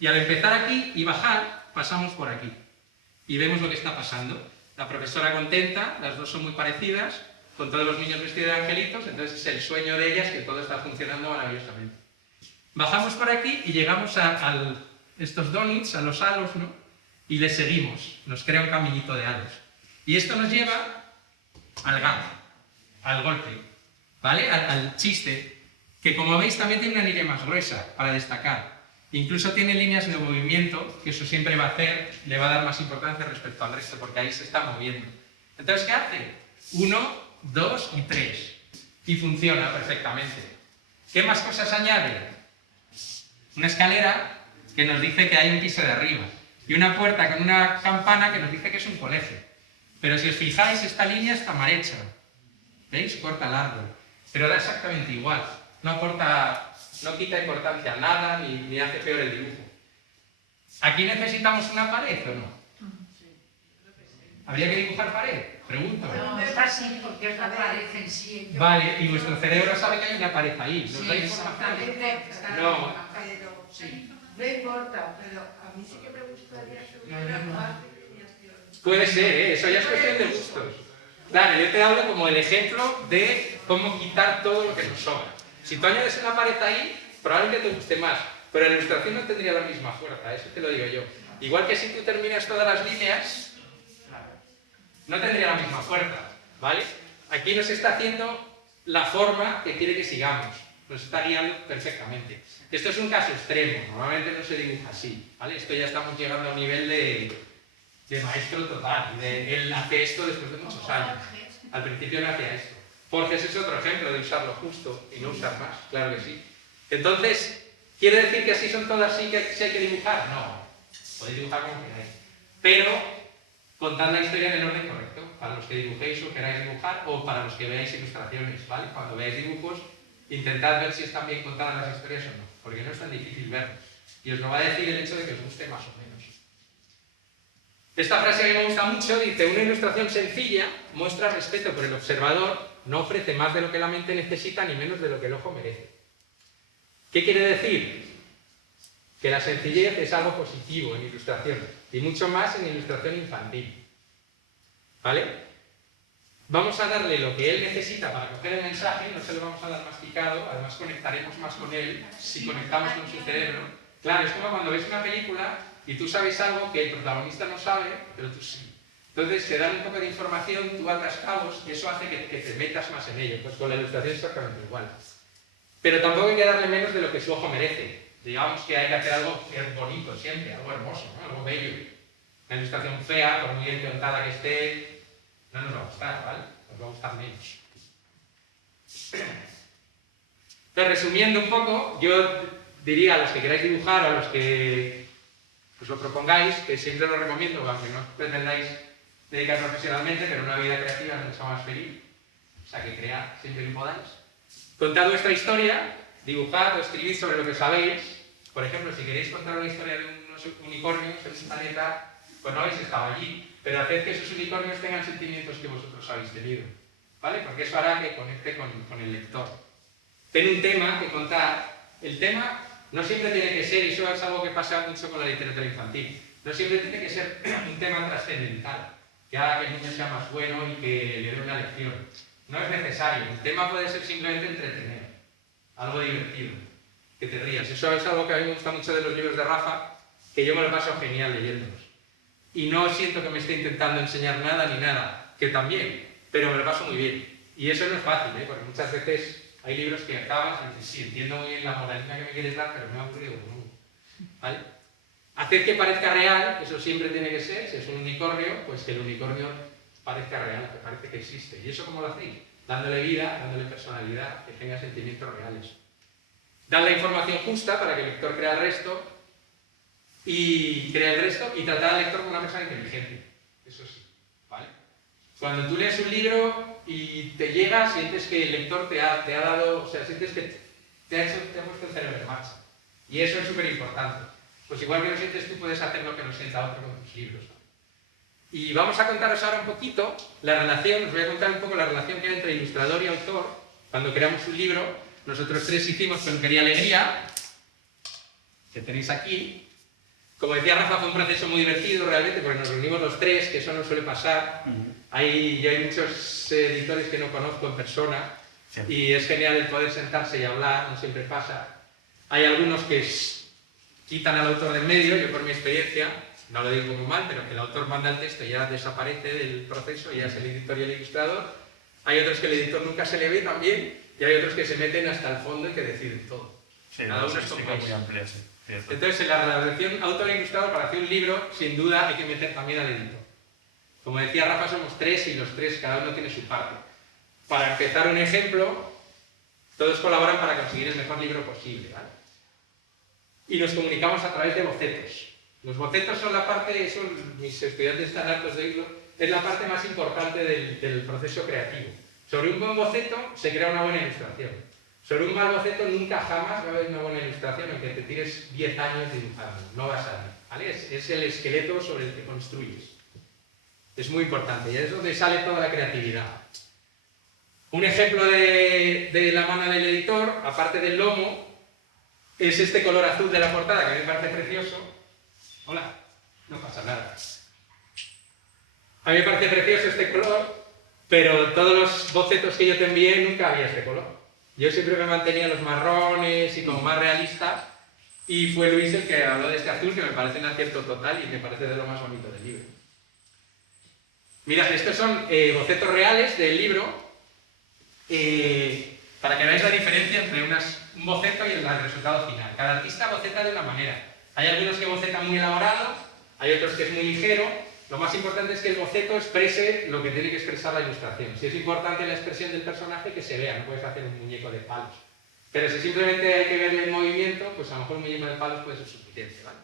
Y al empezar aquí y bajar, pasamos por aquí. Y vemos lo que está pasando. La profesora contenta, las dos son muy parecidas, con todos los niños vestidos de angelitos, entonces es el sueño de ellas que todo está funcionando maravillosamente. Bajamos por aquí y llegamos a estos donuts, a los halos, ¿no? Y les seguimos, nos crea un caminito de halos. Y esto nos lleva al gag, al golpe, ¿vale? Al chiste, que como veis también tiene una línea más gruesa para destacar. Incluso tiene líneas de movimiento, que eso siempre le va a dar más importancia respecto al resto, porque ahí se está moviendo. Entonces, ¿qué hace? 1, 2 y 3. Y funciona perfectamente. ¿Qué más cosas añade? Una escalera que nos dice que hay un piso de arriba. Y una puerta con una campana que nos dice que es un colegio. Pero si os fijáis, esta línea está mal hecha. ¿Veis? Corta el árbol. Pero da exactamente igual. No quita importancia a nada ni hace peor el dibujo. ¿Aquí necesitamos una pared o no? ¿Habría que dibujar pared? Pregunto. No, está así porque es la pared en sí. Vale, y vuestro cerebro sabe que hay una pared ahí. ¿Nos da Sí, información? exactamente. No. Pero Sí. no importa, pero a mí sí que me gustaría que hubiera más diferenciación. Puede ser, ¿eh? Eso ya es cuestión de gustos. Claro, yo te hablo como el ejemplo de cómo quitar todo lo que nos sobra. Si tú añades una pared ahí, probablemente te guste más, pero la ilustración no tendría la misma fuerza, eso te lo digo yo. Igual que si tú terminas todas las líneas, no tendría la misma fuerza, ¿vale? Aquí nos está haciendo la forma que quiere que sigamos, nos está guiando perfectamente. Esto es un caso extremo, normalmente no se dibuja así, ¿vale? Esto ya estamos llegando a un nivel de maestro total, él hace esto después de muchos años. Al principio no hacía esto. Forges es otro ejemplo de usar lo justo y no usar más, claro que sí. Entonces, ¿quiere decir que así son todas así que si hay que dibujar? No, podéis dibujar como queráis. Pero contad la historia en el orden correcto, para los que dibujéis o queráis dibujar, o para los que veáis ilustraciones, ¿vale? Cuando veáis dibujos, intentad ver si están bien contadas las historias o no, porque no es tan difícil verlo. Y os lo va a decir el hecho de que os guste más o menos. Esta frase a mí me gusta mucho, dice: una ilustración sencilla muestra respeto por el observador, no ofrece más de lo que la mente necesita ni menos de lo que el ojo merece. ¿Qué quiere decir? Que la sencillez es algo positivo en ilustración, y mucho más en ilustración infantil. ¿Vale? Vamos a darle lo que él necesita para coger el mensaje, no se lo vamos a dar masticado, además conectaremos más con él si conectamos con su cerebro. Claro, es como cuando ves una película y tú sabes algo que el protagonista no sabe, pero tú sí. Entonces te dan un poco de información, tú atas cabos y eso hace que te metas más en ello. Pues con la ilustración es exactamente igual. Pero tampoco hay que darle menos de lo que su ojo merece. Digamos que hay que hacer algo bonito siempre, algo hermoso, ¿no? Algo bello. Una ilustración fea, por muy bien contada que esté, no nos va a gustar, ¿vale? Nos va a gustar menos. Entonces, resumiendo un poco, yo diría a los que queráis dibujar o a los que os lo propongáis, que siempre lo recomiendo, aunque no pretendáis dedicar profesionalmente, pero una vida creativa es mucho más feliz. O sea, que cread siempre que podáis. Contad vuestra historia, dibujad o escribid sobre lo que sabéis. Por ejemplo, si queréis contar una historia de unos unicornios en un planeta, pues no habéis estado allí, pero haced que esos unicornios tengan sentimientos que vosotros habéis tenido, ¿vale? Porque eso hará que conecte con el lector. Ten un tema que contar. El tema No siempre tiene que ser, y eso es algo que pasa mucho con la literatura infantil, no siempre tiene que ser un tema trascendental, que haga que el niño sea más bueno y que le dé una lección. No es necesario, el tema puede ser simplemente entretener, algo divertido, que te rías. Eso es algo que a mí me gusta mucho de los libros de Rafa, que yo me lo paso genial leyéndolos. Y no siento que me esté intentando enseñar nada ni nada, que también, pero me lo paso muy bien. Y eso no es fácil, porque muchas veces hay libros que acabas y dices, sí, entiendo muy bien la moralina que me quieres dar, pero me ha aburrido como uno. ¿Vale? Hacer que parezca real, eso siempre tiene que ser, si es un unicornio, pues que el unicornio parezca real, que parece que existe. ¿Y eso cómo lo hacéis? Dándole vida, dándole personalidad, que tenga sentimientos reales. Dar la información justa para que el lector crea el resto, y tratar al lector como una persona inteligente. Eso sí, ¿vale? Cuando tú lees un libro y te llega, sientes que el lector te ha dado, o sea, sientes que te ha puesto el cerebro en marcha. Y eso es súper importante. Pues igual que lo sientes tú, puedes hacer lo que lo sienta otro con tus libros, ¿no? Y vamos a contaros ahora un poquito la relación, os voy a contar un poco la relación que hay entre ilustrador y autor. Cuando creamos un libro, nosotros tres hicimos Peluquería Alegría, que tenéis aquí. Como decía Rafa, fue un proceso muy divertido realmente, porque nos reunimos los tres, que eso no suele pasar. Hay muchos editores que no conozco en persona, y es genial el poder sentarse y hablar, no siempre pasa. Hay algunos que quitan al autor del medio, yo por mi experiencia, no lo digo muy mal, pero que el autor manda el texto y ya desaparece del proceso, ya es el editor y el ilustrador. Hay otros que el editor nunca se le ve también, y hay otros que se meten hasta el fondo y que deciden todo. Sí, cada uno es muy amplia, sí. Cierto. Entonces, en la relación autor-ilustrador, para hacer un libro, sin duda hay que meter también al editor. Como decía Rafa, somos tres y los tres, cada uno tiene su parte. Para empezar un ejemplo, todos colaboran para conseguir el mejor libro posible, ¿vale? Y nos comunicamos a través de bocetos. Los bocetos son la parte, eso mis estudiantes están hartos de oírlo, es la parte más importante del proceso creativo. Sobre un buen boceto se crea una buena ilustración. Sobre un mal boceto nunca jamás va a haber una buena ilustración, aunque te tires 10 años dibujando, no va a salir, ¿vale? Es el esqueleto sobre el que construyes. Es muy importante y es donde sale toda la creatividad. Un ejemplo de la mano del editor, aparte del lomo, es este color azul de la portada, que a mí me parece precioso. Hola, no pasa nada. A mí me parece precioso este color, pero todos los bocetos que yo te envié nunca había este color. Yo siempre me mantenía los marrones y como más realista, y fue Luis el que habló de este azul, que me parece un acierto total y me parece de lo más bonito del libro. Mirad, estos son bocetos reales del libro, para que veáis la diferencia entre un boceto y el resultado final. Cada artista boceta de una manera. Hay algunos que bocetan muy elaborado, hay otros que es muy ligero. Lo más importante es que el boceto exprese lo que tiene que expresar la ilustración. Si es importante la expresión del personaje, que se vea, no puedes hacer un muñeco de palos. Pero si simplemente hay que verle el movimiento, pues a lo mejor un muñeco de palos puede ser suficiente, ¿vale?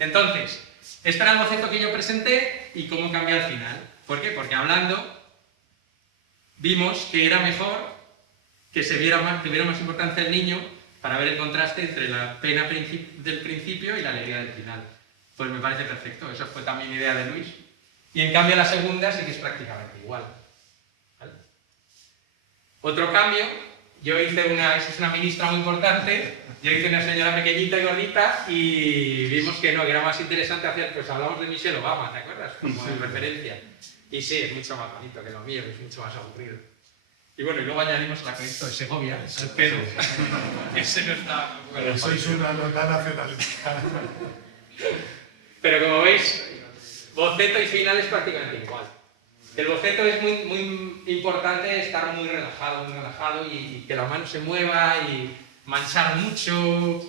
Entonces, este era el boceto que yo presenté y cómo cambió al final. ¿Por qué? Porque hablando vimos que era mejor que tuviera más importancia el niño para ver el contraste entre la pena del principio y la alegría del final. Pues me parece perfecto, eso fue también idea de Luis. Y en cambio la segunda sí que es prácticamente igual, ¿vale? Otro cambio, es una ministra muy importante, yo hice una señora pequeñita y gordita y vimos que no, que era más interesante hacer, pues hablamos de Michelle Obama, ¿te acuerdas? Como de referencia. Y sí, es mucho más bonito que lo mío, es mucho más aburrido. Y bueno, y luego añadimos la Cristo de Segovia, al pedo. Ese no está... Pero sois una nota nacionalista. Pero como veis, boceto y final es prácticamente igual. El boceto es muy importante estar muy relajado y que la mano se mueva y manchar mucho.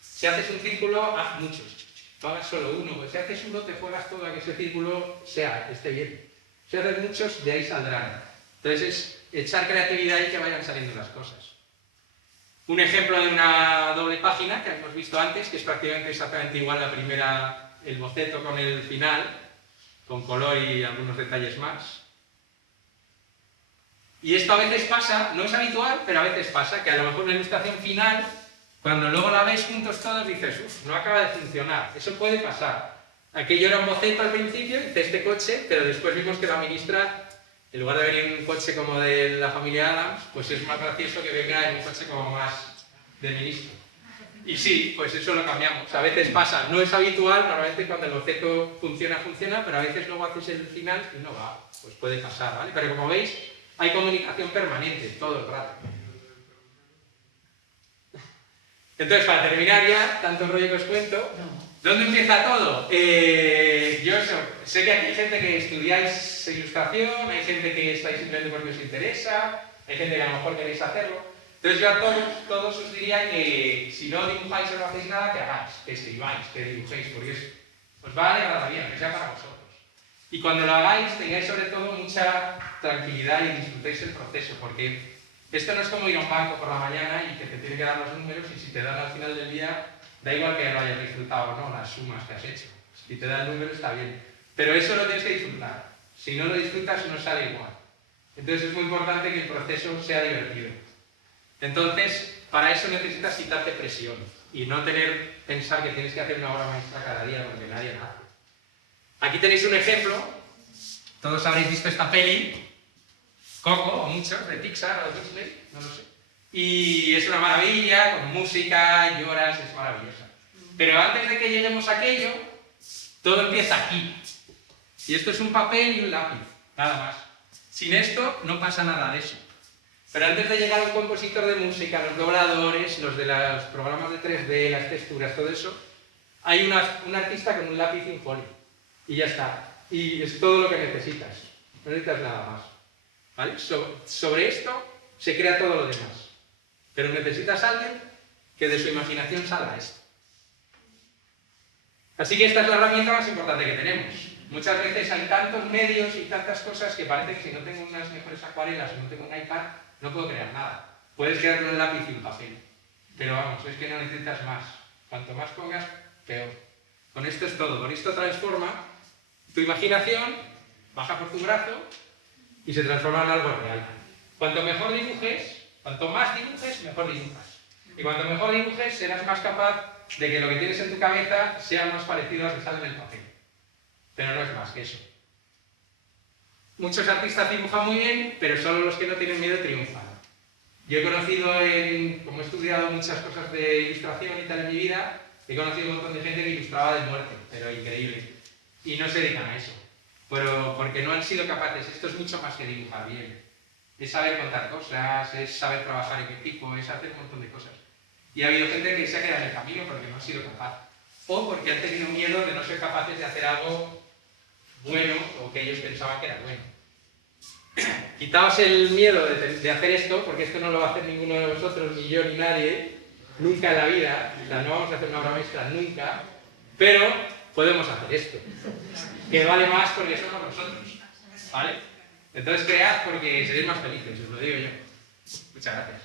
Si haces un círculo, haz muchos. No hagas solo uno. Si haces uno, te juegas todo a que ese círculo esté bien. Si haces muchos, de ahí saldrán. Entonces es echar creatividad y que vayan saliendo las cosas. Un ejemplo de una doble página que hemos visto antes, que es prácticamente exactamente igual la primera, el boceto con el final, con color y algunos detalles más. Y esto a veces pasa, no es habitual, pero a veces pasa, que a lo mejor una ilustración final, cuando luego la ves juntos todos, dices, uff, no acaba de funcionar. Eso puede pasar. Aquello era un boceto al principio, de este coche, pero después vimos que la ministra, en lugar de venir en un coche como de la familia Adams, pues es más gracioso que venga en un coche como más de ministro. Y sí, pues eso lo cambiamos. A veces pasa, no es habitual, normalmente cuando el objeto funciona, pero a veces luego haces el final y no va. Pues puede pasar, ¿vale? Pero como veis, hay comunicación permanente todo el rato. Entonces, para terminar ya, tanto rollo que os cuento, ¿dónde empieza todo? Yo sé que aquí hay gente que estudiáis ilustración, hay gente que estáis simplemente porque os interesa, hay gente que a lo mejor queréis hacerlo. Entonces yo a todos os diría que si no dibujáis o no hacéis nada, que hagáis, que escribáis, que dibujéis, porque os va a alegrar la vida, que sea para vosotros. Y cuando lo hagáis, tengáis sobre todo mucha tranquilidad y disfrutéis el proceso, porque esto no es como ir a un banco por la mañana y que te tiene que dar los números y si te dan al final del día, da igual que lo hayas disfrutado o no, las sumas que has hecho. Si te da el número está bien, pero eso lo tienes que disfrutar. Si no lo disfrutas no sale igual. Entonces es muy importante que el proceso sea divertido. Entonces, para eso necesitas quitarte presión y no pensar que tienes que hacer una obra maestra cada día porque nadie la hace. Aquí tenéis un ejemplo, todos habréis visto esta peli, Coco, o muchos, de Pixar o de Disney, no lo sé. Y es una maravilla, con música, lloras, es maravillosa. Pero antes de que lleguemos a aquello, todo empieza aquí. Y esto es un papel y un lápiz, nada más. Sin esto no pasa nada de eso. Pero antes de llegar al compositor de música, los dobladores, los de los programas de 3D, las texturas, todo eso, hay un artista con un lápiz y un folio. Y ya está. Y es todo lo que necesitas. No necesitas nada más. ¿Vale? Sobre esto se crea todo lo demás. Pero necesitas a alguien que de su imaginación salga esto. Así que esta es la herramienta más importante que tenemos. Muchas veces hay tantos medios y tantas cosas que parece que si no tengo unas mejores acuarelas o no tengo un iPad, no puedo crear nada. Puedes crear con un lápiz y un papel. Pero vamos, es que no necesitas más. Cuanto más pongas, peor. Con esto es todo. Con esto transforma tu imaginación, baja por tu brazo y se transforma en algo real. Cuanto mejor dibujes, cuanto más dibujes, mejor dibujas. Y cuanto mejor dibujes, serás más capaz de que lo que tienes en tu cabeza sea más parecido a lo que sale en el papel. Pero no es más que eso. Muchos artistas dibujan muy bien, pero solo los que no tienen miedo triunfan. Yo he conocido, como he estudiado muchas cosas de ilustración y tal en mi vida, he conocido un montón de gente que ilustraba de muerte, pero increíble. Y no se dedican a eso, pero porque no han sido capaces. Esto es mucho más que dibujar bien. Es saber contar cosas, es saber trabajar en equipo, es hacer un montón de cosas. Y ha habido gente que se ha quedado en el camino porque no ha sido capaz. O porque han tenido miedo de no ser capaces de hacer algo bueno o que ellos pensaban que era bueno. Quitaos el miedo de hacer esto, porque esto no lo va a hacer ninguno de vosotros, ni yo, ni nadie, nunca en la vida. O sea, no vamos a hacer una obra maestra nunca, pero podemos hacer esto, que vale más porque somos nosotros, ¿vale? Entonces cread porque seréis más felices, os lo digo yo. Muchas gracias.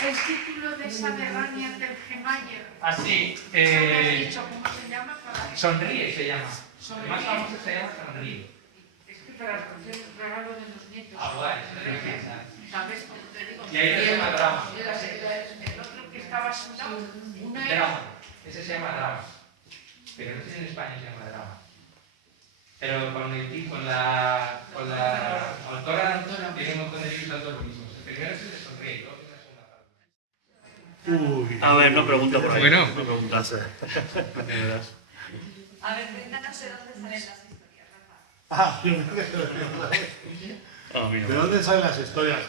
El título de esa de Rania Telgemeier. Así, ¿Cómo has dicho? ¿Cómo se llama? Sonríe se llama. Sonríe. El más famoso se llama Sonríe. Es que para hacer regalo de los nietos. Ah, bueno, eso es interesante. ¿Sabes cómo te digo? Y ahí se llama drama. El otro que estaba sentado, una era... Drama. Ese se llama drama. Pero no sé si en España se llama drama. Pero con la autora tiene un montón de libros autoburismos. El primero es el de Sonríe y luego tiene la segunda parte. A ver, no pregunto por ahí. Bueno. No preguntas. A ver, no sé dónde salen las historias, Rafa. Ah, Mira. ¿de dónde salen las historias?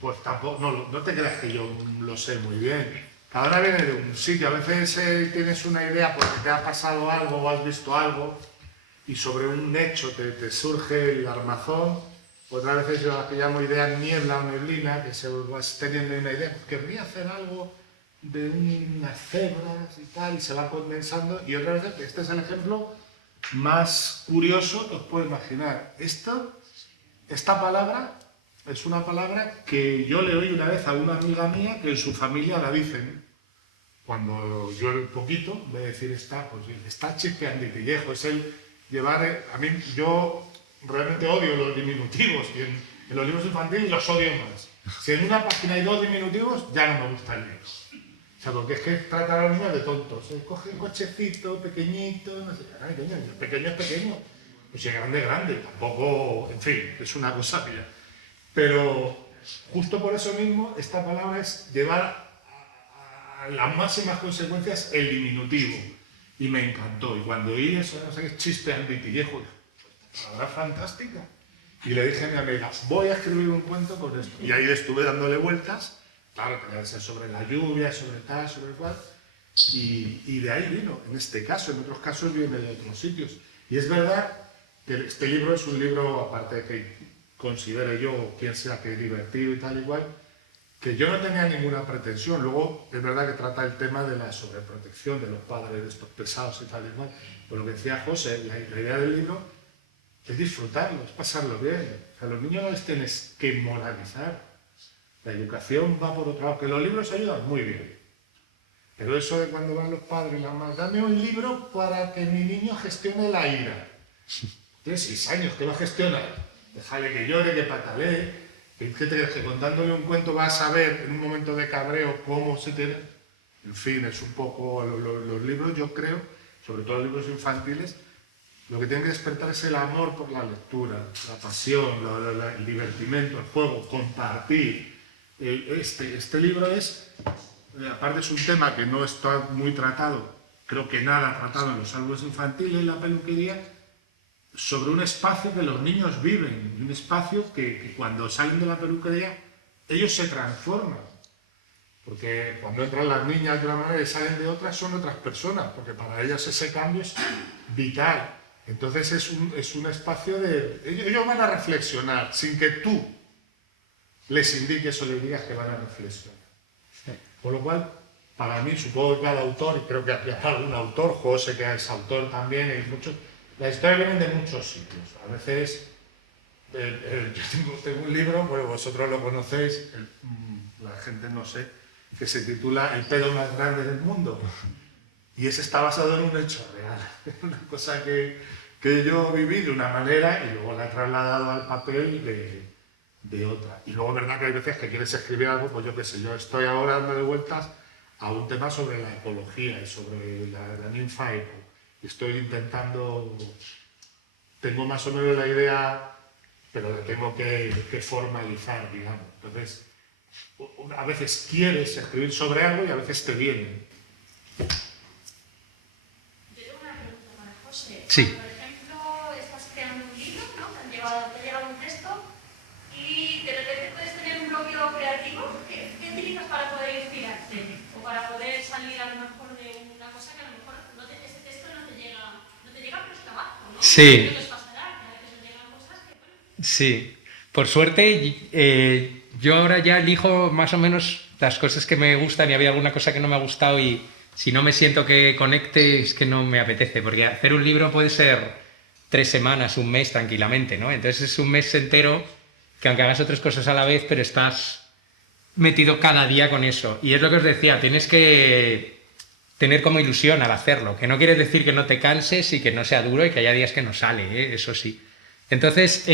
Pues tampoco, no te creas que yo lo sé muy bien. Cada una viene de un sitio. A veces tienes una idea porque te ha pasado algo o has visto algo y sobre un hecho te surge el armazón. Otras veces yo la que llamo idea niebla o neblina, que se vas teniendo una idea, pues querría hacer algo de unas cebras y tal, y se va condensando. Y otras veces, este es el ejemplo más curioso que os puedo imaginar. Esta palabra es una palabra que yo le oí una vez a una amiga mía que en su familia la dicen. Cuando yo un poquito, de decir está chispeando y pillejo, es el llevar... A mí, yo realmente odio los diminutivos y en los libros infantiles los odio más. Si en una página hay 2 diminutivos, ya no me gusta el libro. O sea, porque es que trata a los niños de tontos. Coge un cochecito pequeñito, no sé, ay, coño, el pequeño es pequeño. Pues si es grande, grande. Tampoco, en fin, es una cosa que ya. Pero justo por eso mismo, esta palabra es llevar a las máximas consecuencias el diminutivo. Y me encantó. Y cuando oí eso, no sé qué, chispeandito, y dije, palabra fantástica. Y le dije a mi amiga, voy a escribir un cuento con esto. Y ahí estuve dándole vueltas. Claro, tenía que ser sobre la lluvia, sobre tal, sobre cual. Y de ahí vino, en este caso. En otros casos viene de otros sitios. Y es verdad que este libro es un libro, aparte de que considere yo, o quien sea, que es divertido y tal igual, que yo no tenía ninguna pretensión. Luego, es verdad que trata el tema de la sobreprotección de los padres, de estos pesados y tal igual. Pero lo que decía José, la idea del libro es disfrutarlo, es pasarlo bien. O sea, a los niños no les tienes que moralizar. La educación va por otro lado. Que los libros ayudan muy bien. Pero eso de cuando van los padres, la madre, dame un libro para que mi niño gestione la ira. Tiene 6 años, ¿qué va a gestionar? Déjale que llore, que patalee. ¿Qué te crees? ¿Que contándole un cuento vas a ver en un momento de cabreo cómo se tiene? En fin, es un poco... Los libros, yo creo, sobre todo los libros infantiles, lo que tienen que despertar es el amor por la lectura, la pasión, el divertimento, el juego, compartir. Este libro es, aparte es un tema que no está muy tratado, creo que nada tratado en los álbumes infantiles, en la peluquería, sobre un espacio que los niños viven, un espacio que cuando salen de la peluquería ellos se transforman, porque cuando entran las niñas de una manera y salen de otra son otras personas, porque para ellas ese cambio es vital. Entonces es un espacio de... Ellos van a reflexionar sin que tú les indiques o les digas que van a reflexionar. Con lo cual, para mí, supongo que cada autor, y creo que hay algún autor, José que es autor también, y muchos... Las historias vienen de muchos sitios. A veces, yo tengo un libro, bueno, vosotros lo conocéis, la gente no sé, que se titula El pedo más grande del mundo. Y ese está basado en un hecho real. Es una cosa que yo viví de una manera y luego la he trasladado al papel de otra. Y luego es verdad que hay veces que quieres escribir algo, pues yo qué sé, yo estoy ahora dándole vueltas a un tema sobre la ecología y sobre la ninfa eco. Estoy intentando, tengo más o menos la idea, pero la tengo que formalizar, digamos. Entonces, a veces quieres escribir sobre algo y a veces te viene. Yo tengo una pregunta para José. Sí. Por ejemplo, estás creando un libro, ¿no? Te ha llegado un texto y de repente puedes tener un bloqueo creativo. ¿Qué utilizas para poder inspirarte? O para poder salir a lo mejor de una cosa que a lo mejor ese texto no te llega por trabajo, ¿no? Sí. ¿Qué les pasará? Que a veces os llegan cosas que... Bueno, Sí. Por suerte, yo ahora ya elijo más o menos las cosas que me gustan y había alguna cosa que no me ha gustado y si no me siento que conecte es que no me apetece, porque hacer un libro puede ser 3 semanas, un mes tranquilamente, ¿no? Entonces es un mes entero que aunque hagas otras cosas a la vez, pero estás metido cada día con eso. Y es lo que os decía, tienes que tener como ilusión al hacerlo, que no quiere decir que no te canses y que no sea duro y que haya días que no sale, ¿eh? Eso sí. Entonces,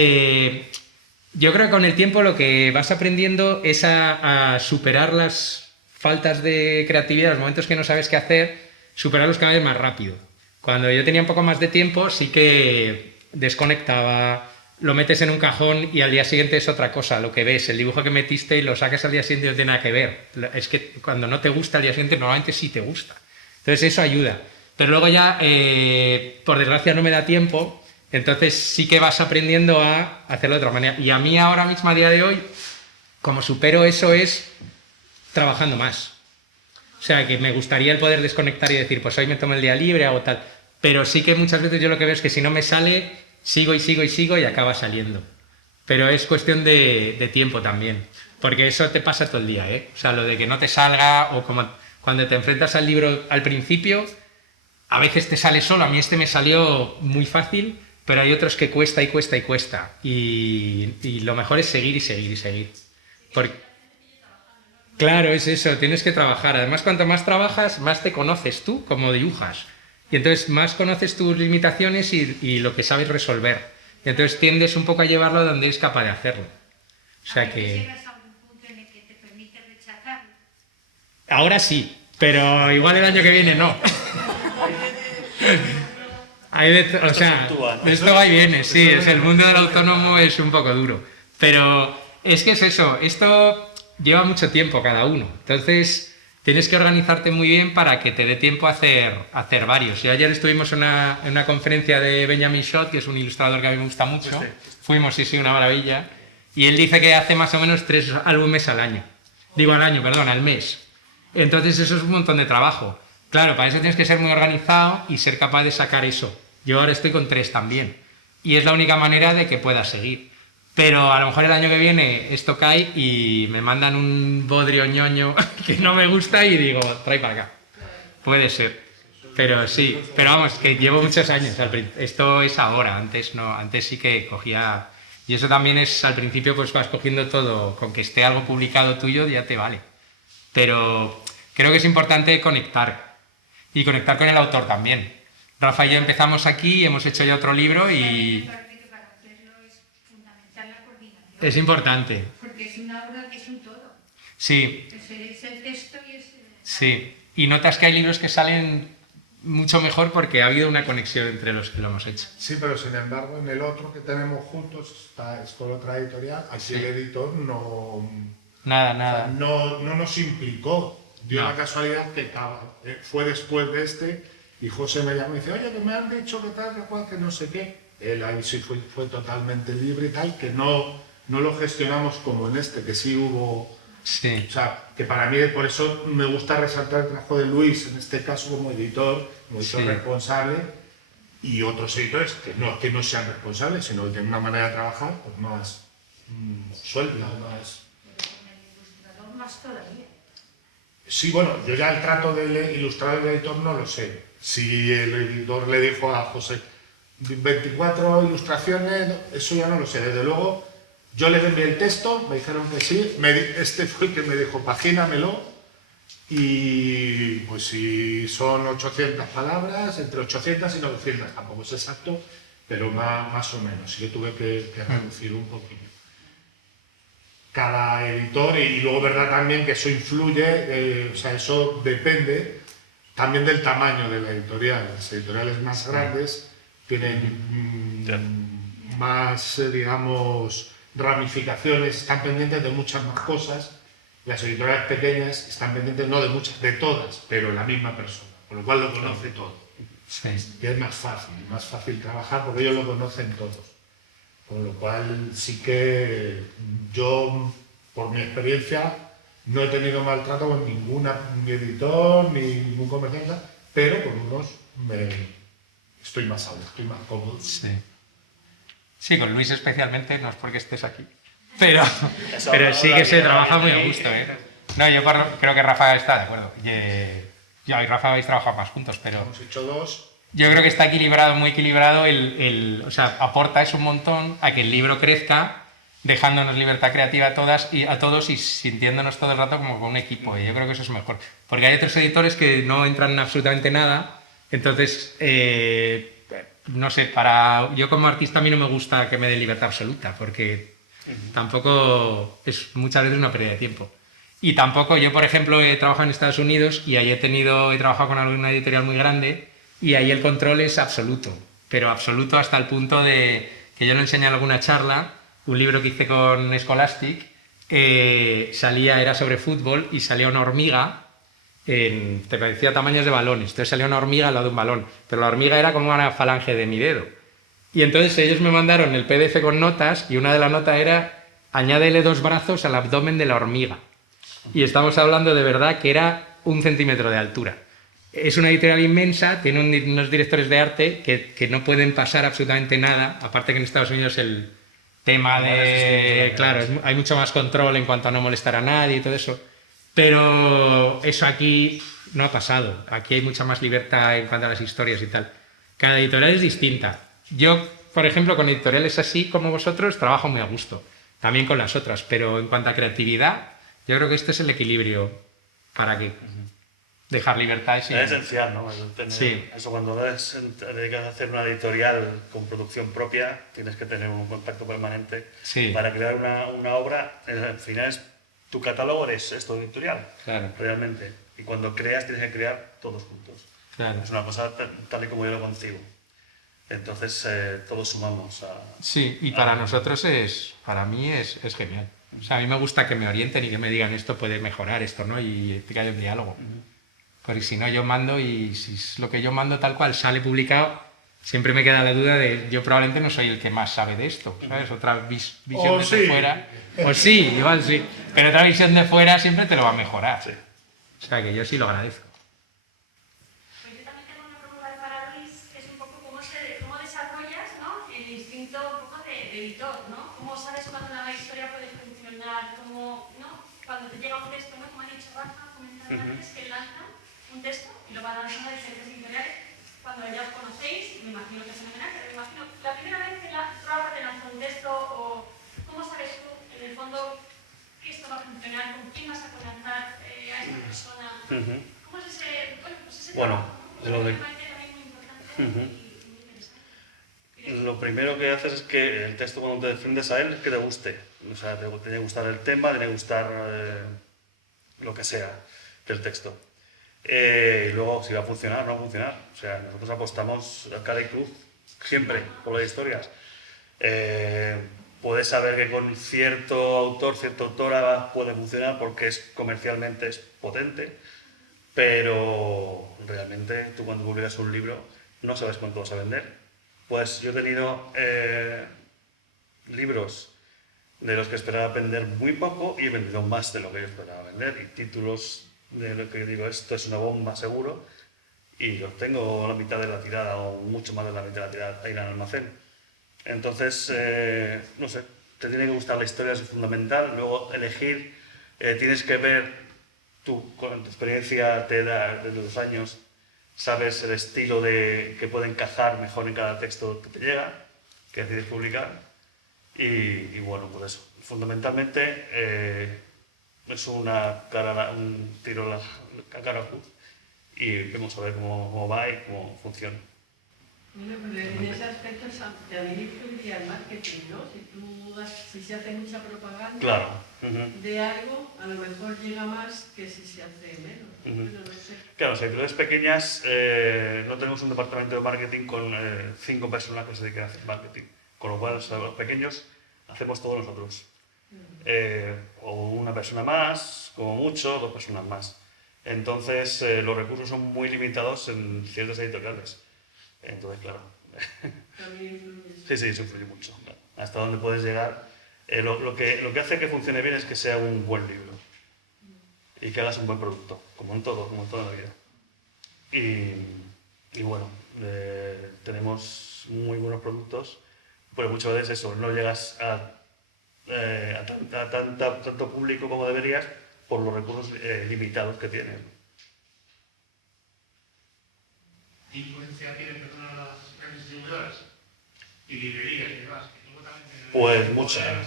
yo creo que con el tiempo lo que vas aprendiendo es a superar las faltas de creatividad, los momentos que no sabes qué hacer, superarlos cada vez más rápido. Cuando yo tenía un poco más de tiempo, sí que desconectaba, lo metes en un cajón y al día siguiente es otra cosa, lo que ves, el dibujo que metiste y lo sacas al día siguiente no tiene nada que ver. Es que cuando no te gusta al día siguiente, normalmente sí te gusta. Entonces eso ayuda. Pero luego ya, por desgracia, no me da tiempo. Entonces sí que vas aprendiendo a hacerlo de otra manera. Y a mí ahora mismo, a día de hoy, como supero eso es trabajando más. O sea, que me gustaría el poder desconectar y decir, pues hoy me tomo el día libre, hago tal. Pero sí que muchas veces yo lo que veo es que si no me sale, sigo y sigo y sigo y acaba saliendo. Pero es cuestión de tiempo también. Porque eso te pasa todo el día, ¿eh? O sea, lo de que no te salga o como cuando te enfrentas al libro al principio, a veces te sale solo. A mí este me salió muy fácil, pero hay otros que cuesta y cuesta y cuesta. Y lo mejor es seguir y seguir y seguir. Porque, claro, es eso, tienes que trabajar. Además, cuanto más trabajas, más te conoces tú como dibujas. Y entonces más conoces tus limitaciones y lo que sabes resolver. Y entonces tiendes un poco a llevarlo donde eres capaz de hacerlo. O sea que... ¿Llegas a un punto en el que te permite rechazarlo? Ahora sí, pero igual el año que viene no. O sea, esto va y viene, sí, es el mundo del autónomo es un poco duro. Pero Es que es eso, esto lleva mucho tiempo cada uno, entonces tienes que organizarte muy bien para que te dé tiempo a hacer varios. Y ayer estuvimos en una conferencia de Benjamin Schott, que es un ilustrador que a mí me gusta mucho, fuimos, sí, una maravilla, y él dice que hace más o menos 3 álbumes al año, al mes. Entonces eso es un montón de trabajo. Claro, para eso tienes que ser muy organizado y ser capaz de sacar eso. Yo ahora estoy con 3 también, y es la única manera de que pueda seguir. Pero a lo mejor el año que viene esto cae y me mandan un bodrio ñoño que no me gusta y digo, trae para acá. Puede ser. Pero sí, pero vamos, que llevo muchos años. Esto es ahora, antes no, antes sí que cogía... Y eso también es, al principio pues vas cogiendo todo, con que esté algo publicado tuyo ya te vale. Pero creo que es importante conectar, y conectar con el autor también. Rafa y yo empezamos aquí, hemos hecho ya otro libro y... Para hacerlo es fundamental la coordinación. Es importante. Porque es una obra que es un todo. Sí, Es el texto y es... sí. Y notas que hay libros que salen mucho mejor porque ha habido una conexión entre los que lo hemos hecho. Sí, pero sin embargo, en el otro que tenemos juntos, es con otra editorial, aquí Sí. el editor no... Nada. No nos implicó. Dio No. la casualidad que fue después de este y José me llama y dice, oye, que me han dicho que tal, que cual, que no sé qué. Él ahí sí fue totalmente libre y tal, que no lo gestionamos como en este, que sí hubo... Sí, O sea, que para mí, por eso me gusta resaltar el trabajo de Luis, en este caso como editor Sí. responsable, y otros editores que no sean responsables, sino que tienen una manera de trabajar pues más suelta, más... Con el ilustrador más todavía. Sí, bueno, yo ya el trato del ilustrador y del editor no lo sé. Si el editor le dijo a José 24 ilustraciones, eso ya no lo sé. Desde luego, yo les envié el texto, me dijeron que sí, este fue el que me dijo, pagínamelo, y pues si son 800 palabras, entre 800 y 900, tampoco es exacto, pero más o menos. Yo tuve que reducir un poquillo. Cada editor, y luego verdad también que eso influye, o sea, eso depende también del tamaño de la editorial. Las editoriales más grandes tienen más, digamos, ramificaciones, están pendientes de muchas más cosas. Las editoriales pequeñas están pendientes no de muchas, de todas, pero la misma persona, con lo cual lo conoce todo. sí. Y es más fácil trabajar porque ellos lo conocen todos. Con lo cual sí que yo, por mi experiencia, no he tenido maltrato con ningún editor ni ningún comerciante, pero con unos estoy más a gusto, estoy más cómodo. Sí. Sí, con Luis especialmente, no es porque estés aquí, pero Eso sí que se trabaja muy a gusto, ¿eh? No, yo creo que Rafa está de acuerdo. Yo y Rafa habéis trabajado más juntos, pero Hemos hecho 2. yo creo que está equilibrado, muy equilibrado, o sea, aporta eso un montón a que el libro crezca, dejándonos libertad creativa a todos y sintiéndonos todo el rato como con un equipo, y yo creo que eso es mejor. Porque hay otros editores que no entran en absolutamente nada, entonces... no sé, yo como artista a mí no me gusta que me dé libertad absoluta, porque tampoco es muchas veces una pérdida de tiempo. Y tampoco, yo por ejemplo he trabajado en Estados Unidos y ahí he trabajado con alguna editorial muy grande y ahí el control es absoluto, pero absoluto hasta el punto de que yo le enseñé en alguna charla, un libro que hice con Scholastic, era sobre fútbol y salía una hormiga, te parecía tamaños de balones, entonces salía una hormiga al lado de un balón, pero la hormiga era como una falange de mi dedo. Y entonces ellos me mandaron el PDF con notas y una de las notas era añádele 2 brazos al abdomen de la hormiga. Y estamos hablando de verdad que era 1 centímetro de altura. Es una editorial inmensa, tiene unos directores de arte que no pueden pasar absolutamente nada, aparte que en Estados Unidos el tema de... Claro, hay mucho más control en cuanto a no molestar a nadie y todo eso. Pero eso aquí no ha pasado. Aquí hay mucha más libertad en cuanto a las historias y tal. Cada editorial es distinta. Yo, por ejemplo, con editoriales así como vosotros, trabajo muy a gusto. También con las otras. Pero en cuanto a creatividad, yo creo que este es el equilibrio para que dejar libertad. Es esencial, ¿no? Sí. Eso, cuando dedicas a hacer una editorial con producción propia, tienes que tener un contacto permanente. Sí. Para crear una obra, al final tu catálogo es tu editorial, Claro. realmente. Y cuando creas, tienes que crear todos juntos. Claro. Es una cosa tal y como yo lo concibo. Entonces, todos sumamos a... Sí, y para nosotros para mí es genial. O sea, a mí me gusta que me orienten y que me digan esto puede mejorar, esto no, y que haya un diálogo. Porque si no, yo mando y si es lo que yo mando tal cual sale publicado, siempre me queda la duda de yo probablemente no soy el que más sabe de esto, ¿sabes? Otra visión desde fuera. O sí, igual sí. Pero otra visión de fuera siempre te lo va a mejorar. Sí. O sea, que yo sí lo agradezco. Pues yo también tengo una pregunta para Luis, que es un poco cómo desarrollas, ¿no?, el instinto un poco de editor, ¿no? ¿Cómo sabes cuando una historia puede funcionar? ¿Cómo, no? Cuando te llega un texto, ¿no?, como ha dicho Rafa, comentaba antes, que lanza un texto y lo va lanzando a diferentes editoriales. Cuando ya os conocéis, me imagino que es fenomenal, pero me imagino, la primera vez que Rafa te lanza un texto, o ¿cómo sabes tú, en el fondo, que esto va a funcionar? ¿Con quién vas a conectar a esta persona? ¿Cómo es ese, pues ese trabajo, ¿no? lo de- Me parece también muy importante y muy interesante. Lo primero que haces es que el texto, cuando te defiendes a él, es que te guste. O sea, te tiene que gustar el tema, tiene que gustar lo que sea del texto. Y luego, si va a funcionar o no va a funcionar. O sea, nosotros apostamos a cara y cruz, siempre, por las historias. Puedes saber que con cierto autor, cierta autora puede funcionar porque comercialmente es potente, pero realmente tú cuando publicas un libro no sabes cuánto vas a vender. Pues yo he tenido libros de los que esperaba vender muy poco y he vendido más de lo que yo esperaba vender, y títulos de lo que digo, esto es una bomba seguro, y los tengo la mitad de la tirada o mucho más de la mitad de la tirada ahí en el almacén. Entonces, no sé, te tiene que gustar la historia, es fundamental. Luego elegir, tienes que ver, tú con tu experiencia te da desde los años, sabes el estilo que puede encajar mejor en cada texto que te llega, que decides publicar. Y bueno, pues eso, fundamentalmente es un tiro a cara cruz y vamos a ver cómo va y cómo funciona. Bueno, pero en ese aspecto también influiría el marketing, ¿no? Si se hace mucha propaganda Claro. de algo, a lo mejor llega más que si se hace menos. Bueno, no sé. Claro, si editoriales pequeñas no tenemos un departamento de marketing con 5 personas que se dediquen a hacer marketing. Con lo cual, los pequeños hacemos todos nosotros. O una persona más, como mucho, 2 personas más. Entonces, los recursos son muy limitados en ciertas editoriales. Entonces, claro. También influye. Sí, eso influye mucho. Claro. Hasta dónde puedes llegar. Lo que hace que funcione bien es que sea un buen libro. Y que hagas un buen producto, como en todo en la vida. Y bueno, tenemos muy buenos productos, pero muchas veces eso, no llegas a tanto público como deberías por los recursos limitados que tienes. ¿Qué influencia tienen las grandes distribuidoras y librerías y demás? Pues mucha.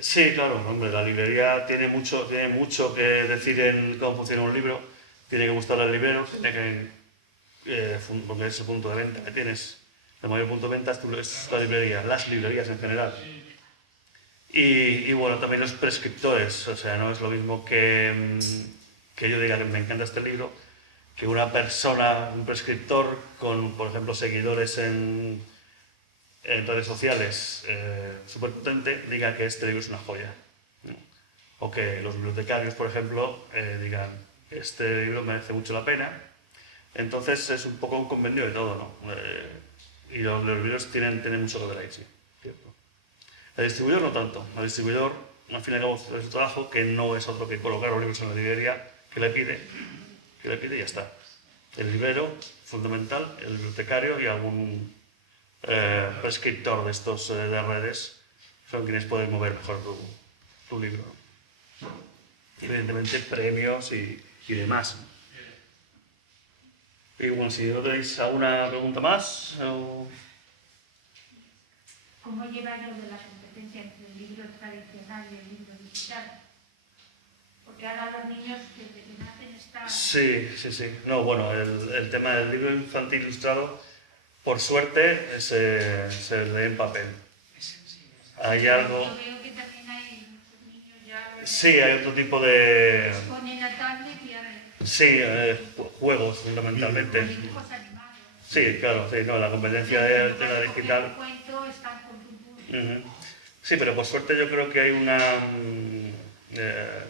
Sí, claro, hombre, la librería tiene mucho que decir en cómo funciona un libro. Tiene que gustarle al librero, tiene que, porque es el punto de venta que tienes. El mayor punto de venta es la librería, las librerías en general. Y bueno, también los prescriptores, o sea, no es lo mismo que yo diga que me encanta este libro, que una persona, un prescriptor con, por ejemplo, seguidores en redes sociales súper potente, diga que este libro es una joya. O que los bibliotecarios, por ejemplo, digan este libro merece mucho la pena. Entonces es un poco un convenio de todo, ¿no? Y los libros tienen mucho que ver ahí, sí, cierto. El distribuidor no tanto. El distribuidor, al fin y al cabo, es su trabajo, que no es otro que colocar los libros en la librería que le pide y ya está. El librero, fundamental, el bibliotecario y algún prescriptor de estos de redes son quienes pueden mover mejor tu libro. Evidentemente, premios y demás. Y bueno, si no tenéis alguna pregunta más. ¿Cómo lleva lo de la competencia entre el libro tradicional y el libro digital? Porque ahora los niños desde que nacen están... Sí. No, bueno, el tema del libro infantil ilustrado, por suerte, se lee en papel. Hay algo... Yo veo que también hay muchos niños ya... Sí, hay otro tipo de... Ponen la tablet y ahora... Sí, juegos fundamentalmente. Con dibujos animados. Sí, claro, sí, no, la competencia de la digital. El cuento están con... Sí, pero por suerte yo creo que hay una,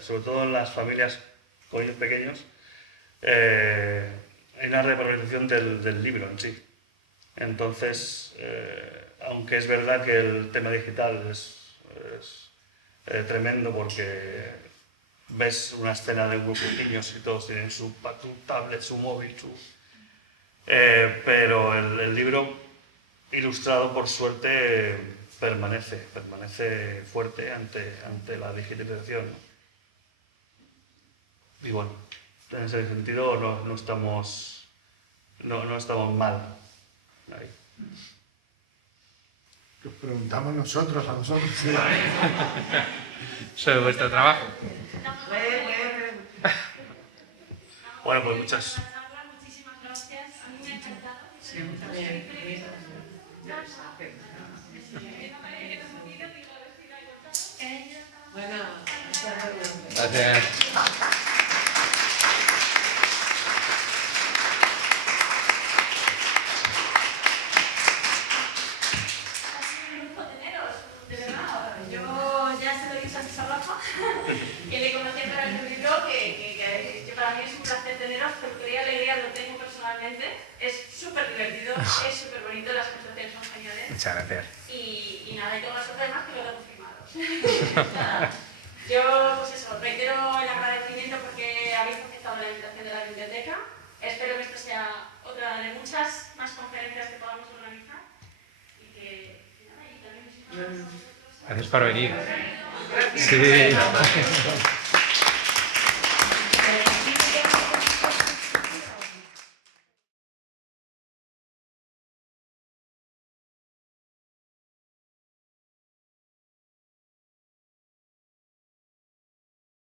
sobre todo en las familias con niños pequeños, hay una revalorización del libro en sí. Entonces, aunque es verdad que el tema digital es tremendo porque ves una escena de un grupo de niños y todos tienen su tablet, su móvil, pero el libro ilustrado, por suerte, permanece fuerte ante la digitalización, ¿no? Y bueno, en ese sentido no estamos mal ahí. Os preguntamos nosotros a vosotros. Sobre vuestro trabajo. Bueno, pues muchas. Muchísimas gracias. A mí me ha encantado. Bueno, muchas gracias. Gracias. De verdad, yo ya se lo he dicho antes a Rafa, que le conocí a través de un libro que para mí es un placer teneros, porque qué alegría lo tengo personalmente. Es súper divertido, es súper bonito, las construcciones son geniales. Muchas gracias. Y nada, y tengo la suerte además que lo tengo firmado. Nada, yo, pues eso, reitero el agradecimiento porque habéis aceptado la invitación de la biblioteca. Espero que esto sea otra de muchas más conferencias que podamos organizar. Gracias por venir. Gracias. Sí.